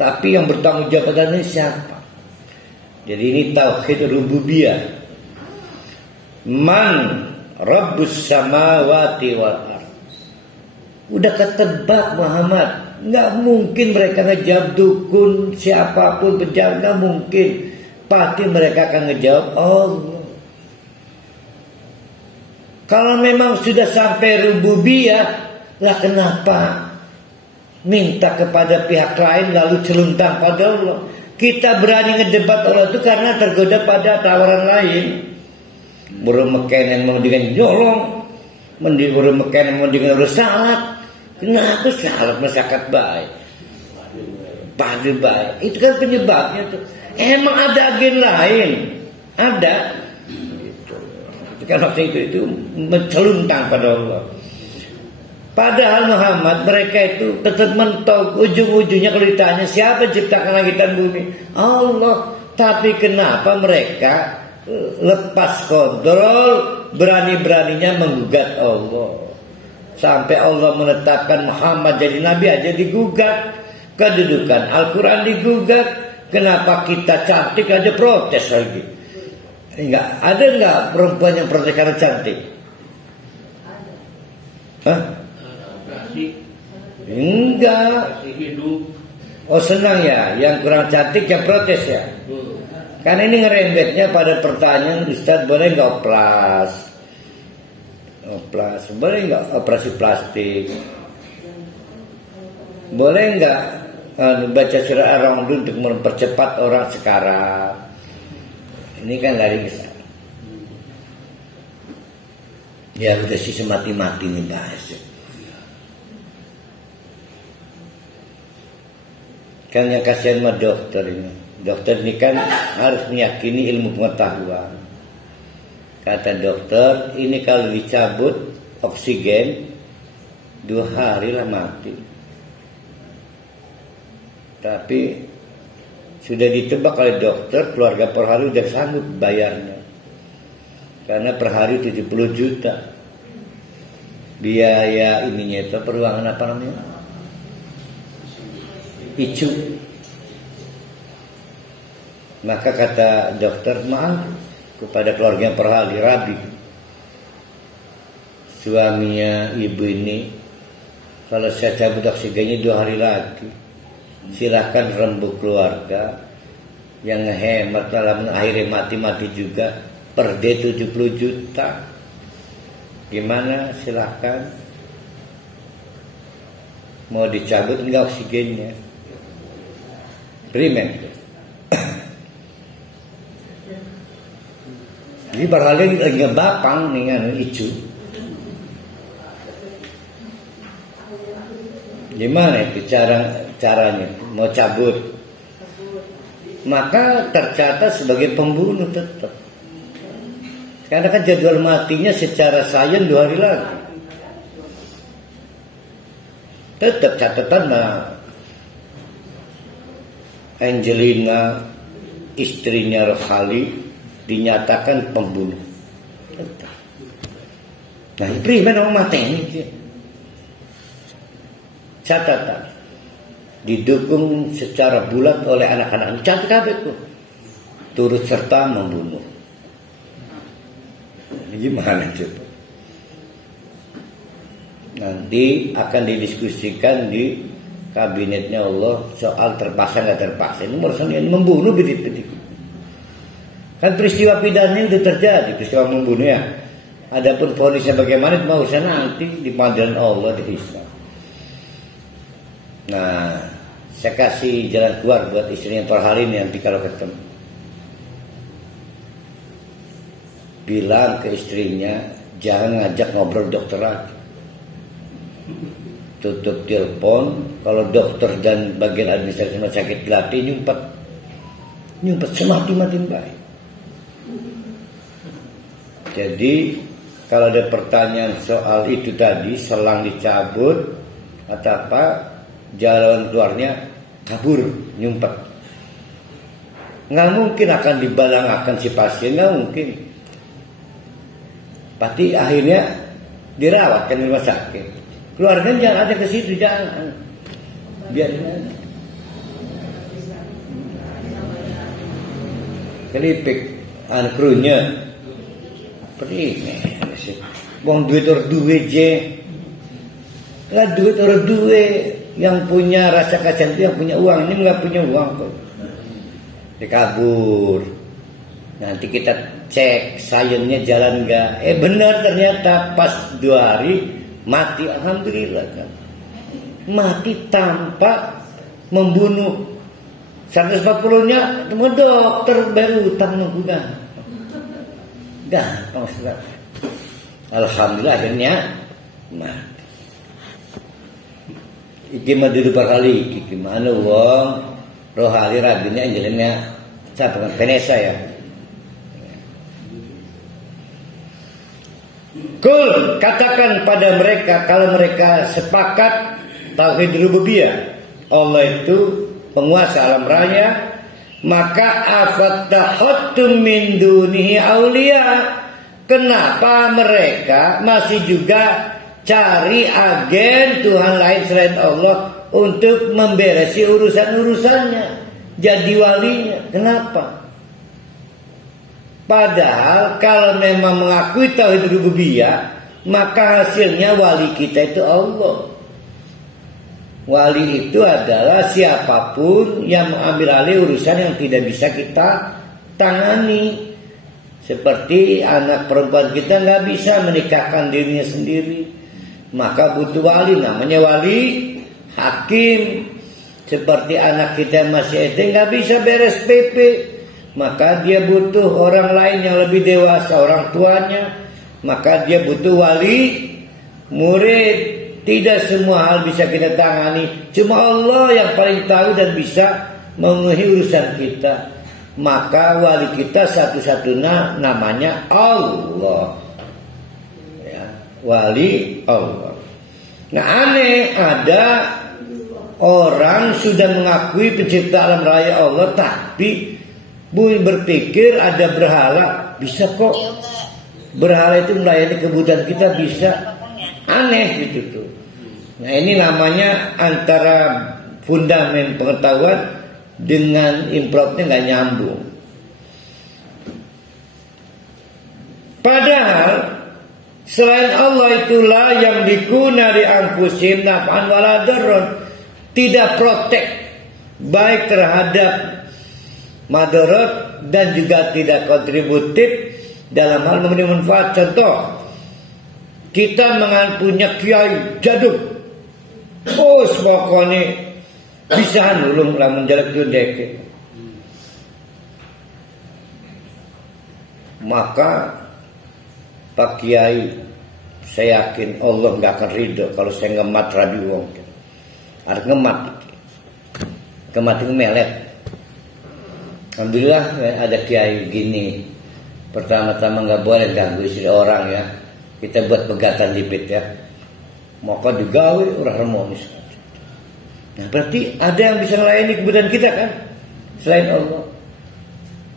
Tapi yang bertanggung jawab ini siapa? Jadi ini tauhid rububiyah. Man Rabbus samawati wal ardh. Udah ketebak Muhammad. Nggak mungkin mereka ngejawab dukun, siapapun pejabat, nggak mungkin. Pasti mereka akan ngejawab Allah. Kalau memang sudah sampai rububiyah, lah kenapa minta kepada pihak lain lalu celuntang pada Allah? Kita berani ngedebat Allah itu karena tergoda pada tawaran lain. Burung meken yang mau dengan nyolong, burung meken yang mau dengan salat. Kenapa salat masyarakat baik, padu baik? Itu kan penyebabnya tuh. Emang ada agen lain, ada. Itu kan waktu itu menceluntang pada Allah. Padahal Muhammad mereka itu tetap mentok, ujung-ujungnya kalau ditanya siapa ciptakan langit dan bumi, Allah. Tapi kenapa mereka lepas kontrol, berani-beraninya menggugat Allah? Sampai Allah menetapkan Muhammad jadi nabi aja digugat, kedudukan Al-Quran digugat. Kenapa kita cantik aja protes lagi? Enggak ada enggak perempuan yang protes karena cantik? Hah? Enggak. Oh senang ya, yang kurang cantik yang protes ya. Karena ini ngerembetnya pada pertanyaan, Ustaz boleh nggak oplas? Boleh nggak operasi plastik? Boleh nggak baca surah Ar-Rahman untuk mempercepat orang sekarang? Ini kan lari ke sana. Ya udah sih semati-mati nih bahas. Kan yang kasihan sama dokter ini. Dokter ini kan harus meyakini ilmu pengetahuan. Kata dokter, ini kalau dicabut oksigen 2 hari lah mati. Tapi sudah ditebak oleh dokter, keluarga per hari udah sanggup bayarnya. Karena per hari 70 juta. Biaya ininya itu peruangan apa namanya? Icu. Maka kata dokter, maaf kepada keluarga yang perhali, Rabi, suaminya ibu ini, kalau saya cabut oksigennya 2 hari lagi, silahkan rembuk keluarga yang ngehemat dalam akhirnya mati-mati juga, per day 70 juta. Gimana? Silahkan. Mau dicabut enggak oksigennya? Primen. Jadi barhalnya lagi ngebapang dengan ijo. Gimana itu caranya mau cabut? Maka tercatat sebagai pembunuh tetap. Karena kan jadwal matinya secara sains 2 hari lagi. Tetap catatan Angelina, istrinya Rohali, dinyatakan pembunuh. Tetap. Nah, prima orang mati ini. Catatan didukung secara bulat oleh anak-anak. Catat kabeh itu turut serta membunuh. Gimana coba? Nanti akan didiskusikan di kabinetnya Allah soal terpaksa nggak terpaksa. Ini urusan yang membunuh begitu. Kan peristiwa pidana itu terjadi, peristiwa membunuh ya. Adapun vonisnya bagaimana itu mau urusan nanti di pengadilan Allah di Islam. Nah, saya kasih jalan keluar buat istrinya per hari ini nanti kalau ketemu. Bilang ke istrinya, jangan ngajak ngobrol dokter lagi. Tutup telepon, kalau dokter dan bagian administrasi rumah sakit dilatih nyumpet semati-mati baik. Jadi kalau ada pertanyaan soal itu tadi, selang dicabut atau apa, jalan keluarnya kabur, nyumpet. Nggak mungkin akan dibalangakan si pasien, nggak mungkin. Pasti akhirnya dirawat ke rumah sakit. Keluarga jangan ada ke situ, jangan. Biarin aja. Kelipik krunya. Seperti ini. Buang duit orang duit je. Lah duit orang duit. Yang punya rasa kasihan itu yang punya uang. Ini nggak punya uang kok. Dikabur. Nanti kita cek sayangnya jalan nggak. Benar ternyata pas 2 hari mati. Alhamdulillah kan. Mati tanpa membunuh. 140-nya cuma dokter baru utang nungguan. Gampang sekali. Alhamdulillah akhirnya mati. Iki mah dulu kali iki gimana wong rohali raginya anjelnya siapa kan Vanessa ya. Kul katakan pada mereka kalau mereka sepakat tauhid rububiyah Allah itu penguasa alam raya, maka afattahattum min dunihi auliya. Kenapa mereka masih juga cari agen Tuhan lain selain Allah untuk memberesi urusan-urusannya, jadi walinya? Kenapa? Padahal kalau memang mengakui tauhid rububiyah, maka hasilnya wali kita itu Allah. Wali itu adalah siapapun yang mengambil alih urusan yang tidak bisa kita tangani. Seperti anak perempuan kita nggak bisa menikahkan dirinya sendiri, maka butuh wali, namanya wali hakim. Seperti anak kita yang masih SD nggak bisa beres PP, maka dia butuh orang lain yang lebih dewasa, orang tuanya. Maka dia butuh wali murid. Tidak semua hal bisa kita tangani, cuma Allah yang paling tahu dan bisa memenuhi urusan kita. Maka wali kita satu-satunya namanya Allah ya, wali Allah. Nah aneh, ada orang sudah mengakui pencipta alam raya Allah, tapi berpikir ada berhala. Bisa kok berhala itu melayani kebutuhan kita, bisa. Aneh gitu tuh. Nah ini namanya antara fundament pengetahuan dengan improbnya nggak nyambung. Padahal selain Allah itulah yang dikuna di angkusim naf'an wala darron, tidak protek baik terhadap madarat dan juga tidak kontributif dalam hal memberi manfaat. Contoh, kita punya kiai jaduk, pokoknya bisa nulung lamun jarak tu dek. maka Pak Kiai, saya yakin Allah nggak akan ridho kalau saya ngemat rabi wong. Harus ngemat itu melet. Alhamdulillah ada kiai gini. Pertama-tama nggak boleh ganggu istri orang ya. Kita buat pegatan lipit ya. Maka digawe orang harmonis. Nah berarti ada yang bisa melayani kebutuhan kita kan, selain Allah.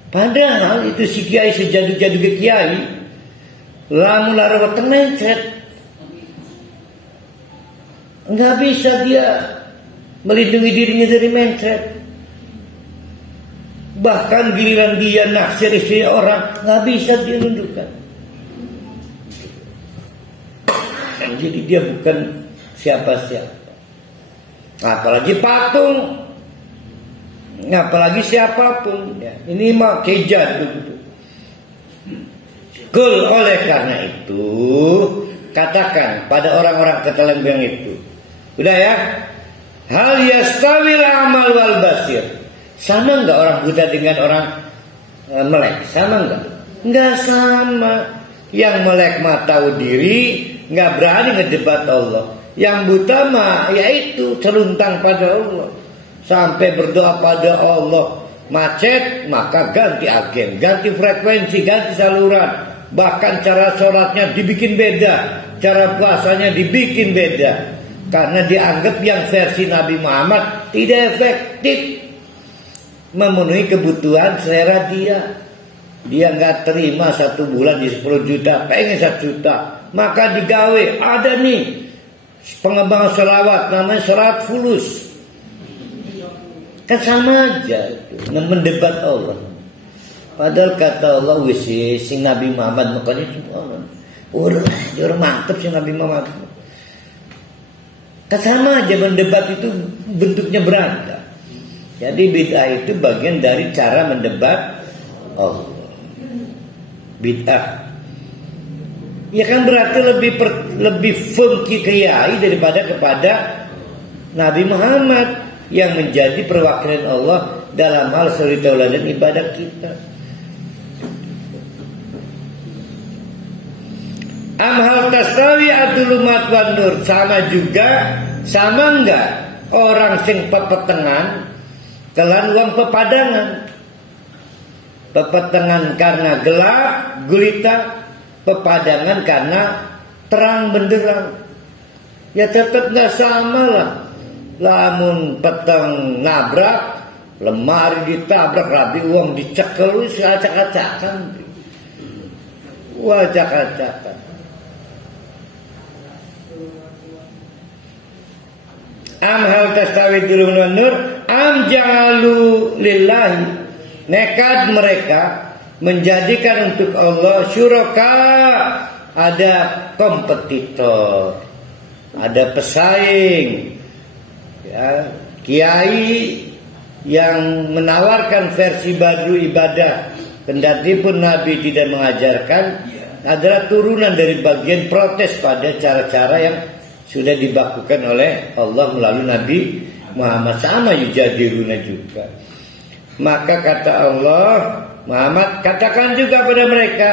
Padahal itu si kiai sejadu-jadu ke kiai, lamun larawat mencret, nggak bisa dia melindungi dirinya dari mencret. Bahkan giliran dia naksir istri orang, nggak bisa dia nundukkan. Jadi dia bukan siapa-siapa. Apalagi patung, apalagi siapapun ya. Ini mah kejat gitu. Kul, oleh karena itu katakan pada orang-orang ketelembang itu, udah ya, hal yastawil amal wal basir, sama enggak orang buta dengan orang melek? Sama enggak? Enggak sama. Yang melek mah tahu diri, enggak berani ngedebat Allah. Yang buta mah yaitu celuntang pada Allah, sampai berdoa pada Allah. Macet maka ganti agen, ganti frekuensi, ganti saluran. Bahkan cara sholatnya dibikin beda, cara puasanya dibikin beda, karena dianggap yang versi Nabi Muhammad tidak efektif memenuhi kebutuhan selera dia. Dia nggak terima 1 bulan di 10 juta, pengen 1 juta, maka digawe ada nih pengembang selawat namanya selawat fulus. Kan sama aja itu, mendebat Allah. Padahal kata Allah wisi sing Nabi Muhammad makanya semua orang mantep sing Nabi Muhammad. Kan sama aja mendebat itu bentuknya beragam. Jadi bid'ah itu bagian dari cara mendebat Allah. Bid'ah ya kan berarti lebih funky kiai daripada kepada Nabi Muhammad yang menjadi perwakilan Allah dalam hal suri tauladan ibadah kita. Amhal tastawi adulumat wan nur, sama juga, sama enggak orang sing pepetengan kelan wong pepadangan. Pepetengan karena gelap gulita, pepadangan karena terang benderang. Ya tetap nggak sama lah. Lamun peteng nabrak, lemari ditabrak, rabi uang dicekel, acak-acakan. Wah, acak-acakan. Am hal tastawi dulun wan nur, am ja'alu lillahi, nekat mereka menjadikan untuk Allah syuraka, ada kompetitor, ada pesaing ya, kiai yang menawarkan versi baru ibadah, kendati pun Nabi tidak mengajarkan, adalah turunan dari bagian protes pada cara-cara yang sudah dibakukan oleh Allah melalui Nabi Muhammad. Sama yujadiruna juga. Maka kata Allah, Muhammad katakan juga pada mereka,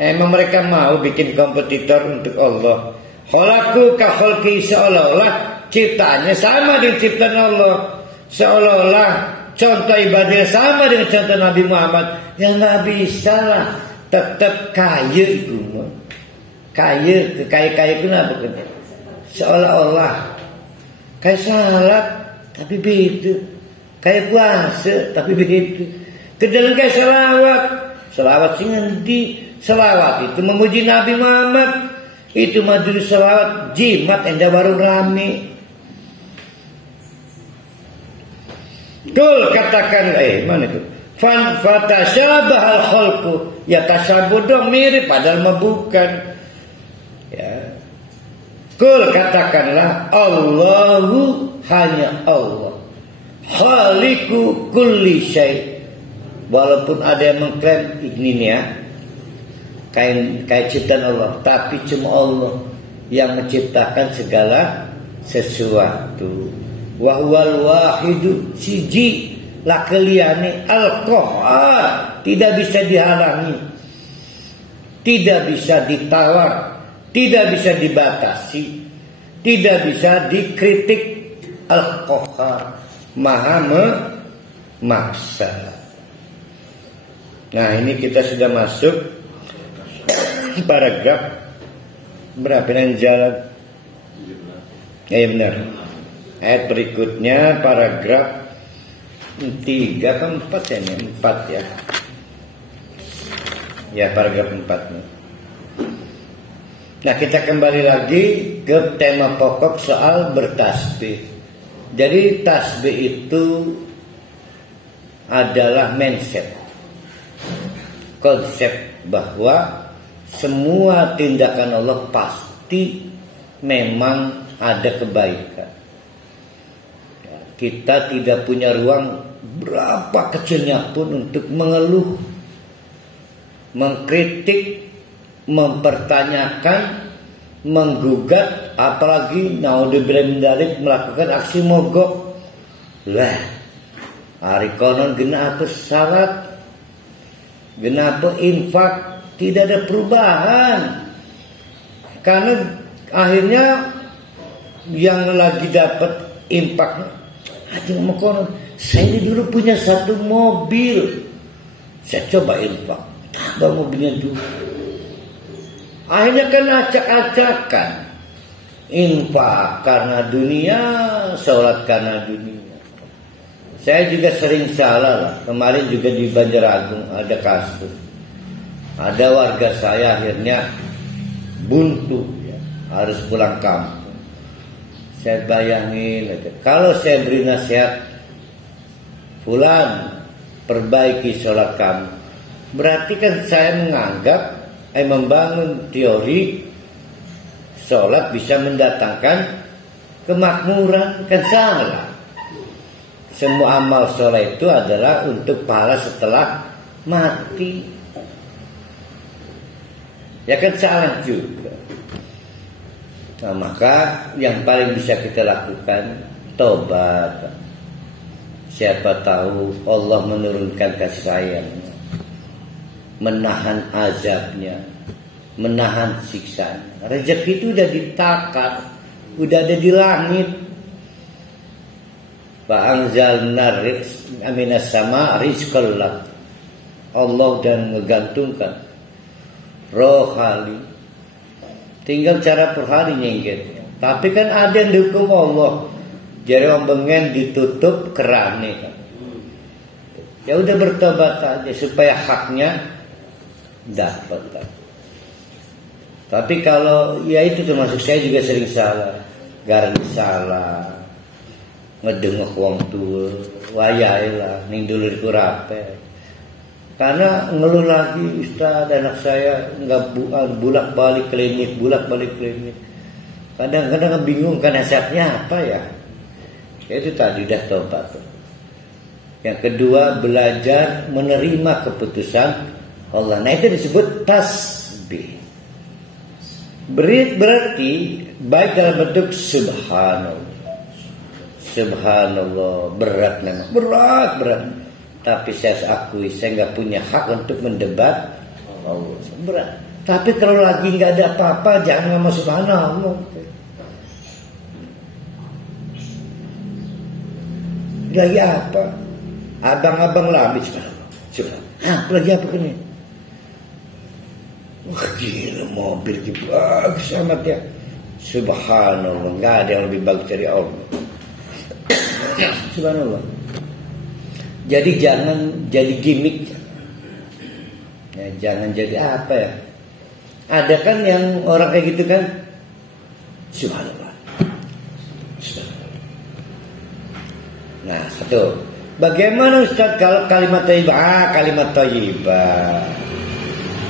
emang mereka mau bikin kompetitor untuk Allah. Khalaqu ka khalqi, seolah-olah ciptaannya sama dengan ciptaan Allah, seolah-olah contoh ibadahnya sama dengan contoh Nabi Muhammad. Ya nggak bisa lah, tetap kaya itu, kaya itu apa kan? Seolah-olah kayak salat tapi begitu, kayak puasa tapi begitu. Kedalam kayak selawat sing ngendi? Selawat itu memuji Nabi Muhammad, itu majelis selawat jimat enda baru rame. Kul, katakan mana itu? Fatasyabahal khalqu, ya tasyabuh dong, mirip padahal mah bukan. Ya. Kul, katakanlah Allahu, hanya Allah, khaliqu kulli syai. Walaupun ada yang mengklaim ini ya kayak ciptaan Allah, tapi cuma Allah yang menciptakan segala sesuatu. Wa huwal wahidu, siji lakeliyane al-qahhar, tidak bisa dihalangi. tidak bisa ditawar, tidak bisa dibatasi, tidak bisa dikritik. Al-Qahhar, Maha memaksa. Nah, ini kita sudah masuk paragraf berapa yang jalan? Ya benar. Ayat berikutnya paragraf 3 atau 4 ya? 4 ya. Ya, paragraf 4 nih. Nah, kita kembali lagi ke tema pokok soal bertasbih. Jadi tasbih itu adalah mindset, konsep bahwa semua tindakan Allah pasti memang ada kebaikan. Kita tidak punya ruang berapa kecilnya pun untuk mengeluh, mengkritik, mempertanyakan, menggugat, apalagi naudzubillah min dzalik melakukan aksi mogok. Lah, hari konon genap syarat, genap infak, tidak ada perubahan. Karena akhirnya yang lagi dapat infak, hati mau konon, saya ini dulu punya 1 mobil, saya coba infak, tambah mobilnya dulu. Akhirnya kan acak-acakan, infak karena dunia, sholat karena dunia. Saya juga sering salah lah. Kemarin juga di Banjaragung ada kasus, ada warga saya akhirnya buntu ya, harus pulang kampung. Saya bayangin aja, kalau saya beri nasihat, fulan perbaiki sholat kamu, berarti kan saya menganggap membangun teori sholat bisa mendatangkan kemakmuran. Kan salah. Semua amal sholat itu adalah untuk pahala setelah mati. Ya kan salah juga. Nah, maka yang paling bisa kita lakukan tobat. Siapa tahu Allah menurunkan kasih sayangnya, menahan azabnya, menahan siksanya. Rezeki itu udah ditakar, udah ada di langit. Fa'anzalna minas sama rizqallah. Allah dan menggantungkan rohali. Tinggal cara per hari nyenggetnya. Tapi kan ada yang dihukum Allah. Jadi orang bengen ditutup kerane. Ya udah bertobat aja supaya haknya dapat. Tapi kalau ya itu termasuk saya juga sering salah, garan salah, ngedengok wong tua, wayahe lah, ning dulur ku rape. Karena ngeluh lagi, Ustaz, anak saya nggak bolak-balik klinik. Kadang-kadang bingung kan nasihatnya apa ya. Ya itu tadi dah tobat. Yang kedua, belajar menerima keputusan Allah. Nah, itu disebut tasbih. Berarti baik dalam bentuk subhanallah. Subhanallah, berat memang. Berat. Tapi saya akui saya nggak punya hak untuk mendebat Allah. Berat. Tapi kalau lagi nggak ada apa-apa, jangan ngomong subhanallah. Lagi apa? Abang-abang lamis. Lagi apa ini? Wah, gila, mobil bagus amat ya. Subhanallah, nggak ada yang lebih bagus dari Allah. Subhanallah. Jadi jangan jadi gimmick. Ya, jangan jadi apa ya? Ada kan yang orang kayak gitu kan? Subhanallah. Nah, satu. Bagaimana Ustaz kalau kalimat thayyibah? Kalimat thayyibah.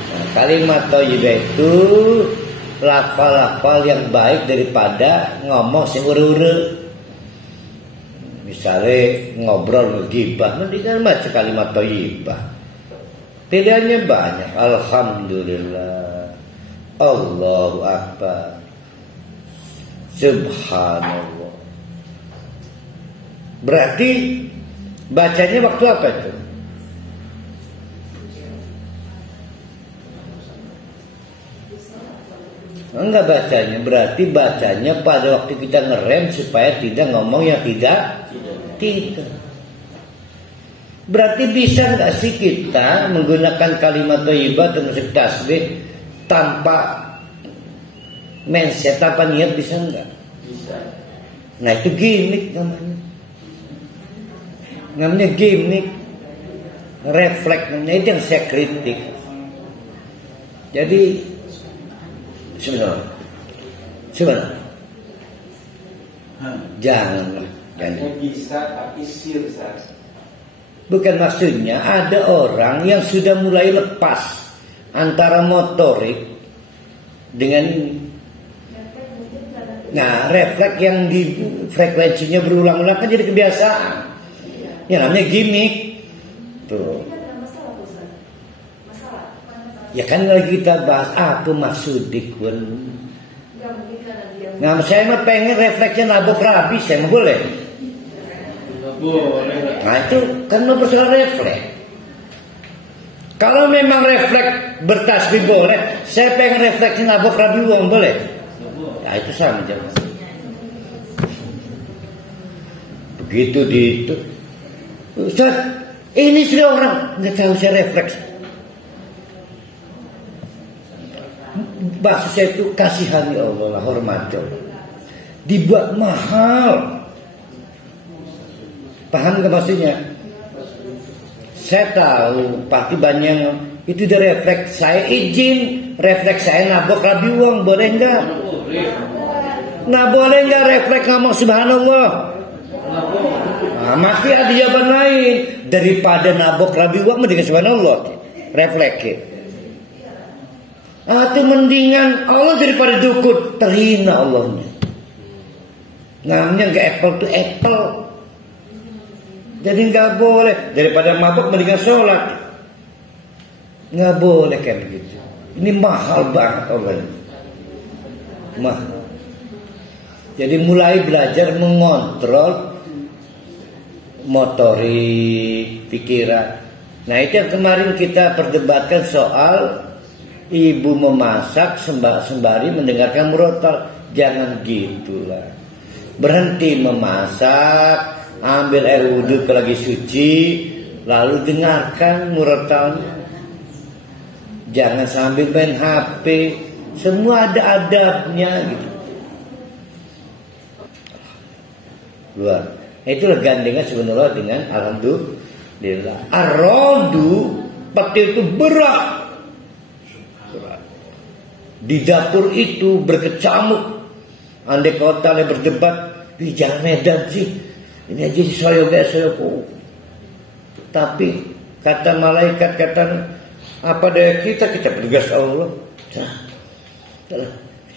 Nah, kalimat thayyibah itu lafal-lafal yang baik daripada ngomong sing ure-ure. Misalnya ngobrol ngegibah, mendingan baca kalimat thayyibah. Pilihannya banyak. Alhamdulillah, Allahu Akbar, Subhanallah. Berarti bacanya waktu apa itu? Enggak bacanya, berarti bacanya pada waktu kita ngerem supaya tidak ngomong yang tidak. Berarti bisa nggak sih kita menggunakan kalimat thayyibah termasuk tasbih tanpa mindset, tanpa niat, bisa nggak? Bisa. Nah itu gimmick namanya. Namanya gimmick, refleks, namanya itu yang saya kritik. Jadi sebenarnya janganlah. Hanya bisa tapi sirsa. Bukan, maksudnya ada orang yang sudah mulai lepas antara motorik dengan ini. Nah, refleks yang di frekuensinya berulang-ulang kan jadi kebiasaan. Ya namanya gimmick. Tuh. Ya kan lagi kita bahas apa maksud dikun. Nah, saya mah pengen refleksnya nabok rabi, saya mah boleh. Nah itu kan masalah refleks. Kalau memang refleks bertasbih boleh, saya pengen refleksnya nabok rabi uang boleh. Nah itu sama jawaban. Begitu di itu, Ustaz, ini sudah orang nggak tahu saya refleks. Maksud saya itu kasihani Allah lah, hormati Allah. Dibuat mahal. Paham gak maksudnya? Saya tahu pasti banyak itu dari refleks. Saya izin refleks saya nabok rabi uang, boleh enggak? Nah boleh enggak refleks ngomong subhanallah? Nah, masih ada jawaban lain daripada nabok rabi uang mendingan subhanallah. Refleks. Itu mendingan Allah daripada dukun, terhina Allahnya. Namanya nggak apple to apple. Jadi nggak boleh daripada mabuk mendingan sholat. Nggak boleh kayak begitu. Ini mahal banget Allah. Mahal. Jadi mulai belajar mengontrol motorik, pikiran. Nah itu yang kemarin kita perdebatkan soal ibu memasak sembari mendengarkan murotal. Jangan gitulah. Berhenti memasak, ambil air wudhu ke lagi suci, lalu dengarkan murotalnya. Jangan sambil main HP. Semua ada adabnya gitu. Luar. Itulah gandengan sebenarnya dengan alhamdulillah. Ar-rodu petir itu berat. Di dapur itu berkecamuk. Andai kota yang berdebat di jalan Medan sih, ini aja saya biasa. Tapi kata malaikat, kata apa daya kita petugas Allah.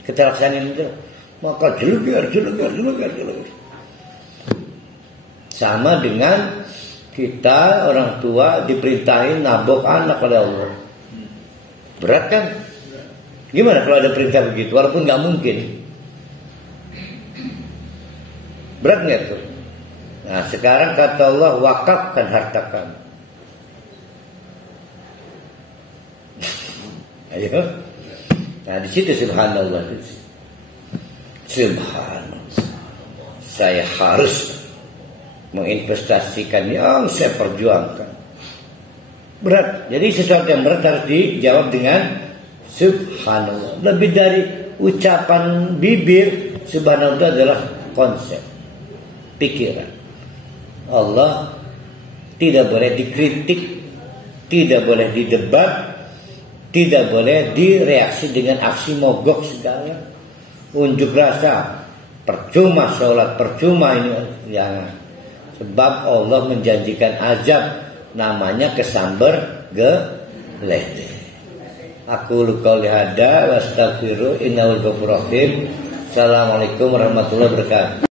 Kita laksanain itu. Maka jelegar. Sama dengan kita orang tua diperintahin nabok anak oleh Allah. Berat kan? Gimana kalau ada perintah begitu? Walaupun nggak mungkin. Berat nggak tuh? Nah sekarang kata Allah, wakafkan harta kamu. Ayo. Nah di situ subhanallah. Subhanallah. Saya harus menginvestasikan yang saya perjuangkan. Berat. Jadi sesuatu yang berat harus dijawab dengan subhanallah. Lebih dari ucapan bibir, subhanallah itu adalah konsep pikiran. Allah tidak boleh dikritik, tidak boleh didebat, tidak boleh direaksi dengan aksi mogok segala, unjuk rasa, percuma sholat, percuma ini, jangan. Sebab Allah menjanjikan azab, namanya kesamber geledek. Aku qouli hada wastaghfiru innahu ghafurur rahim. Assalamualaikum warahmatullahi wabarakatuh.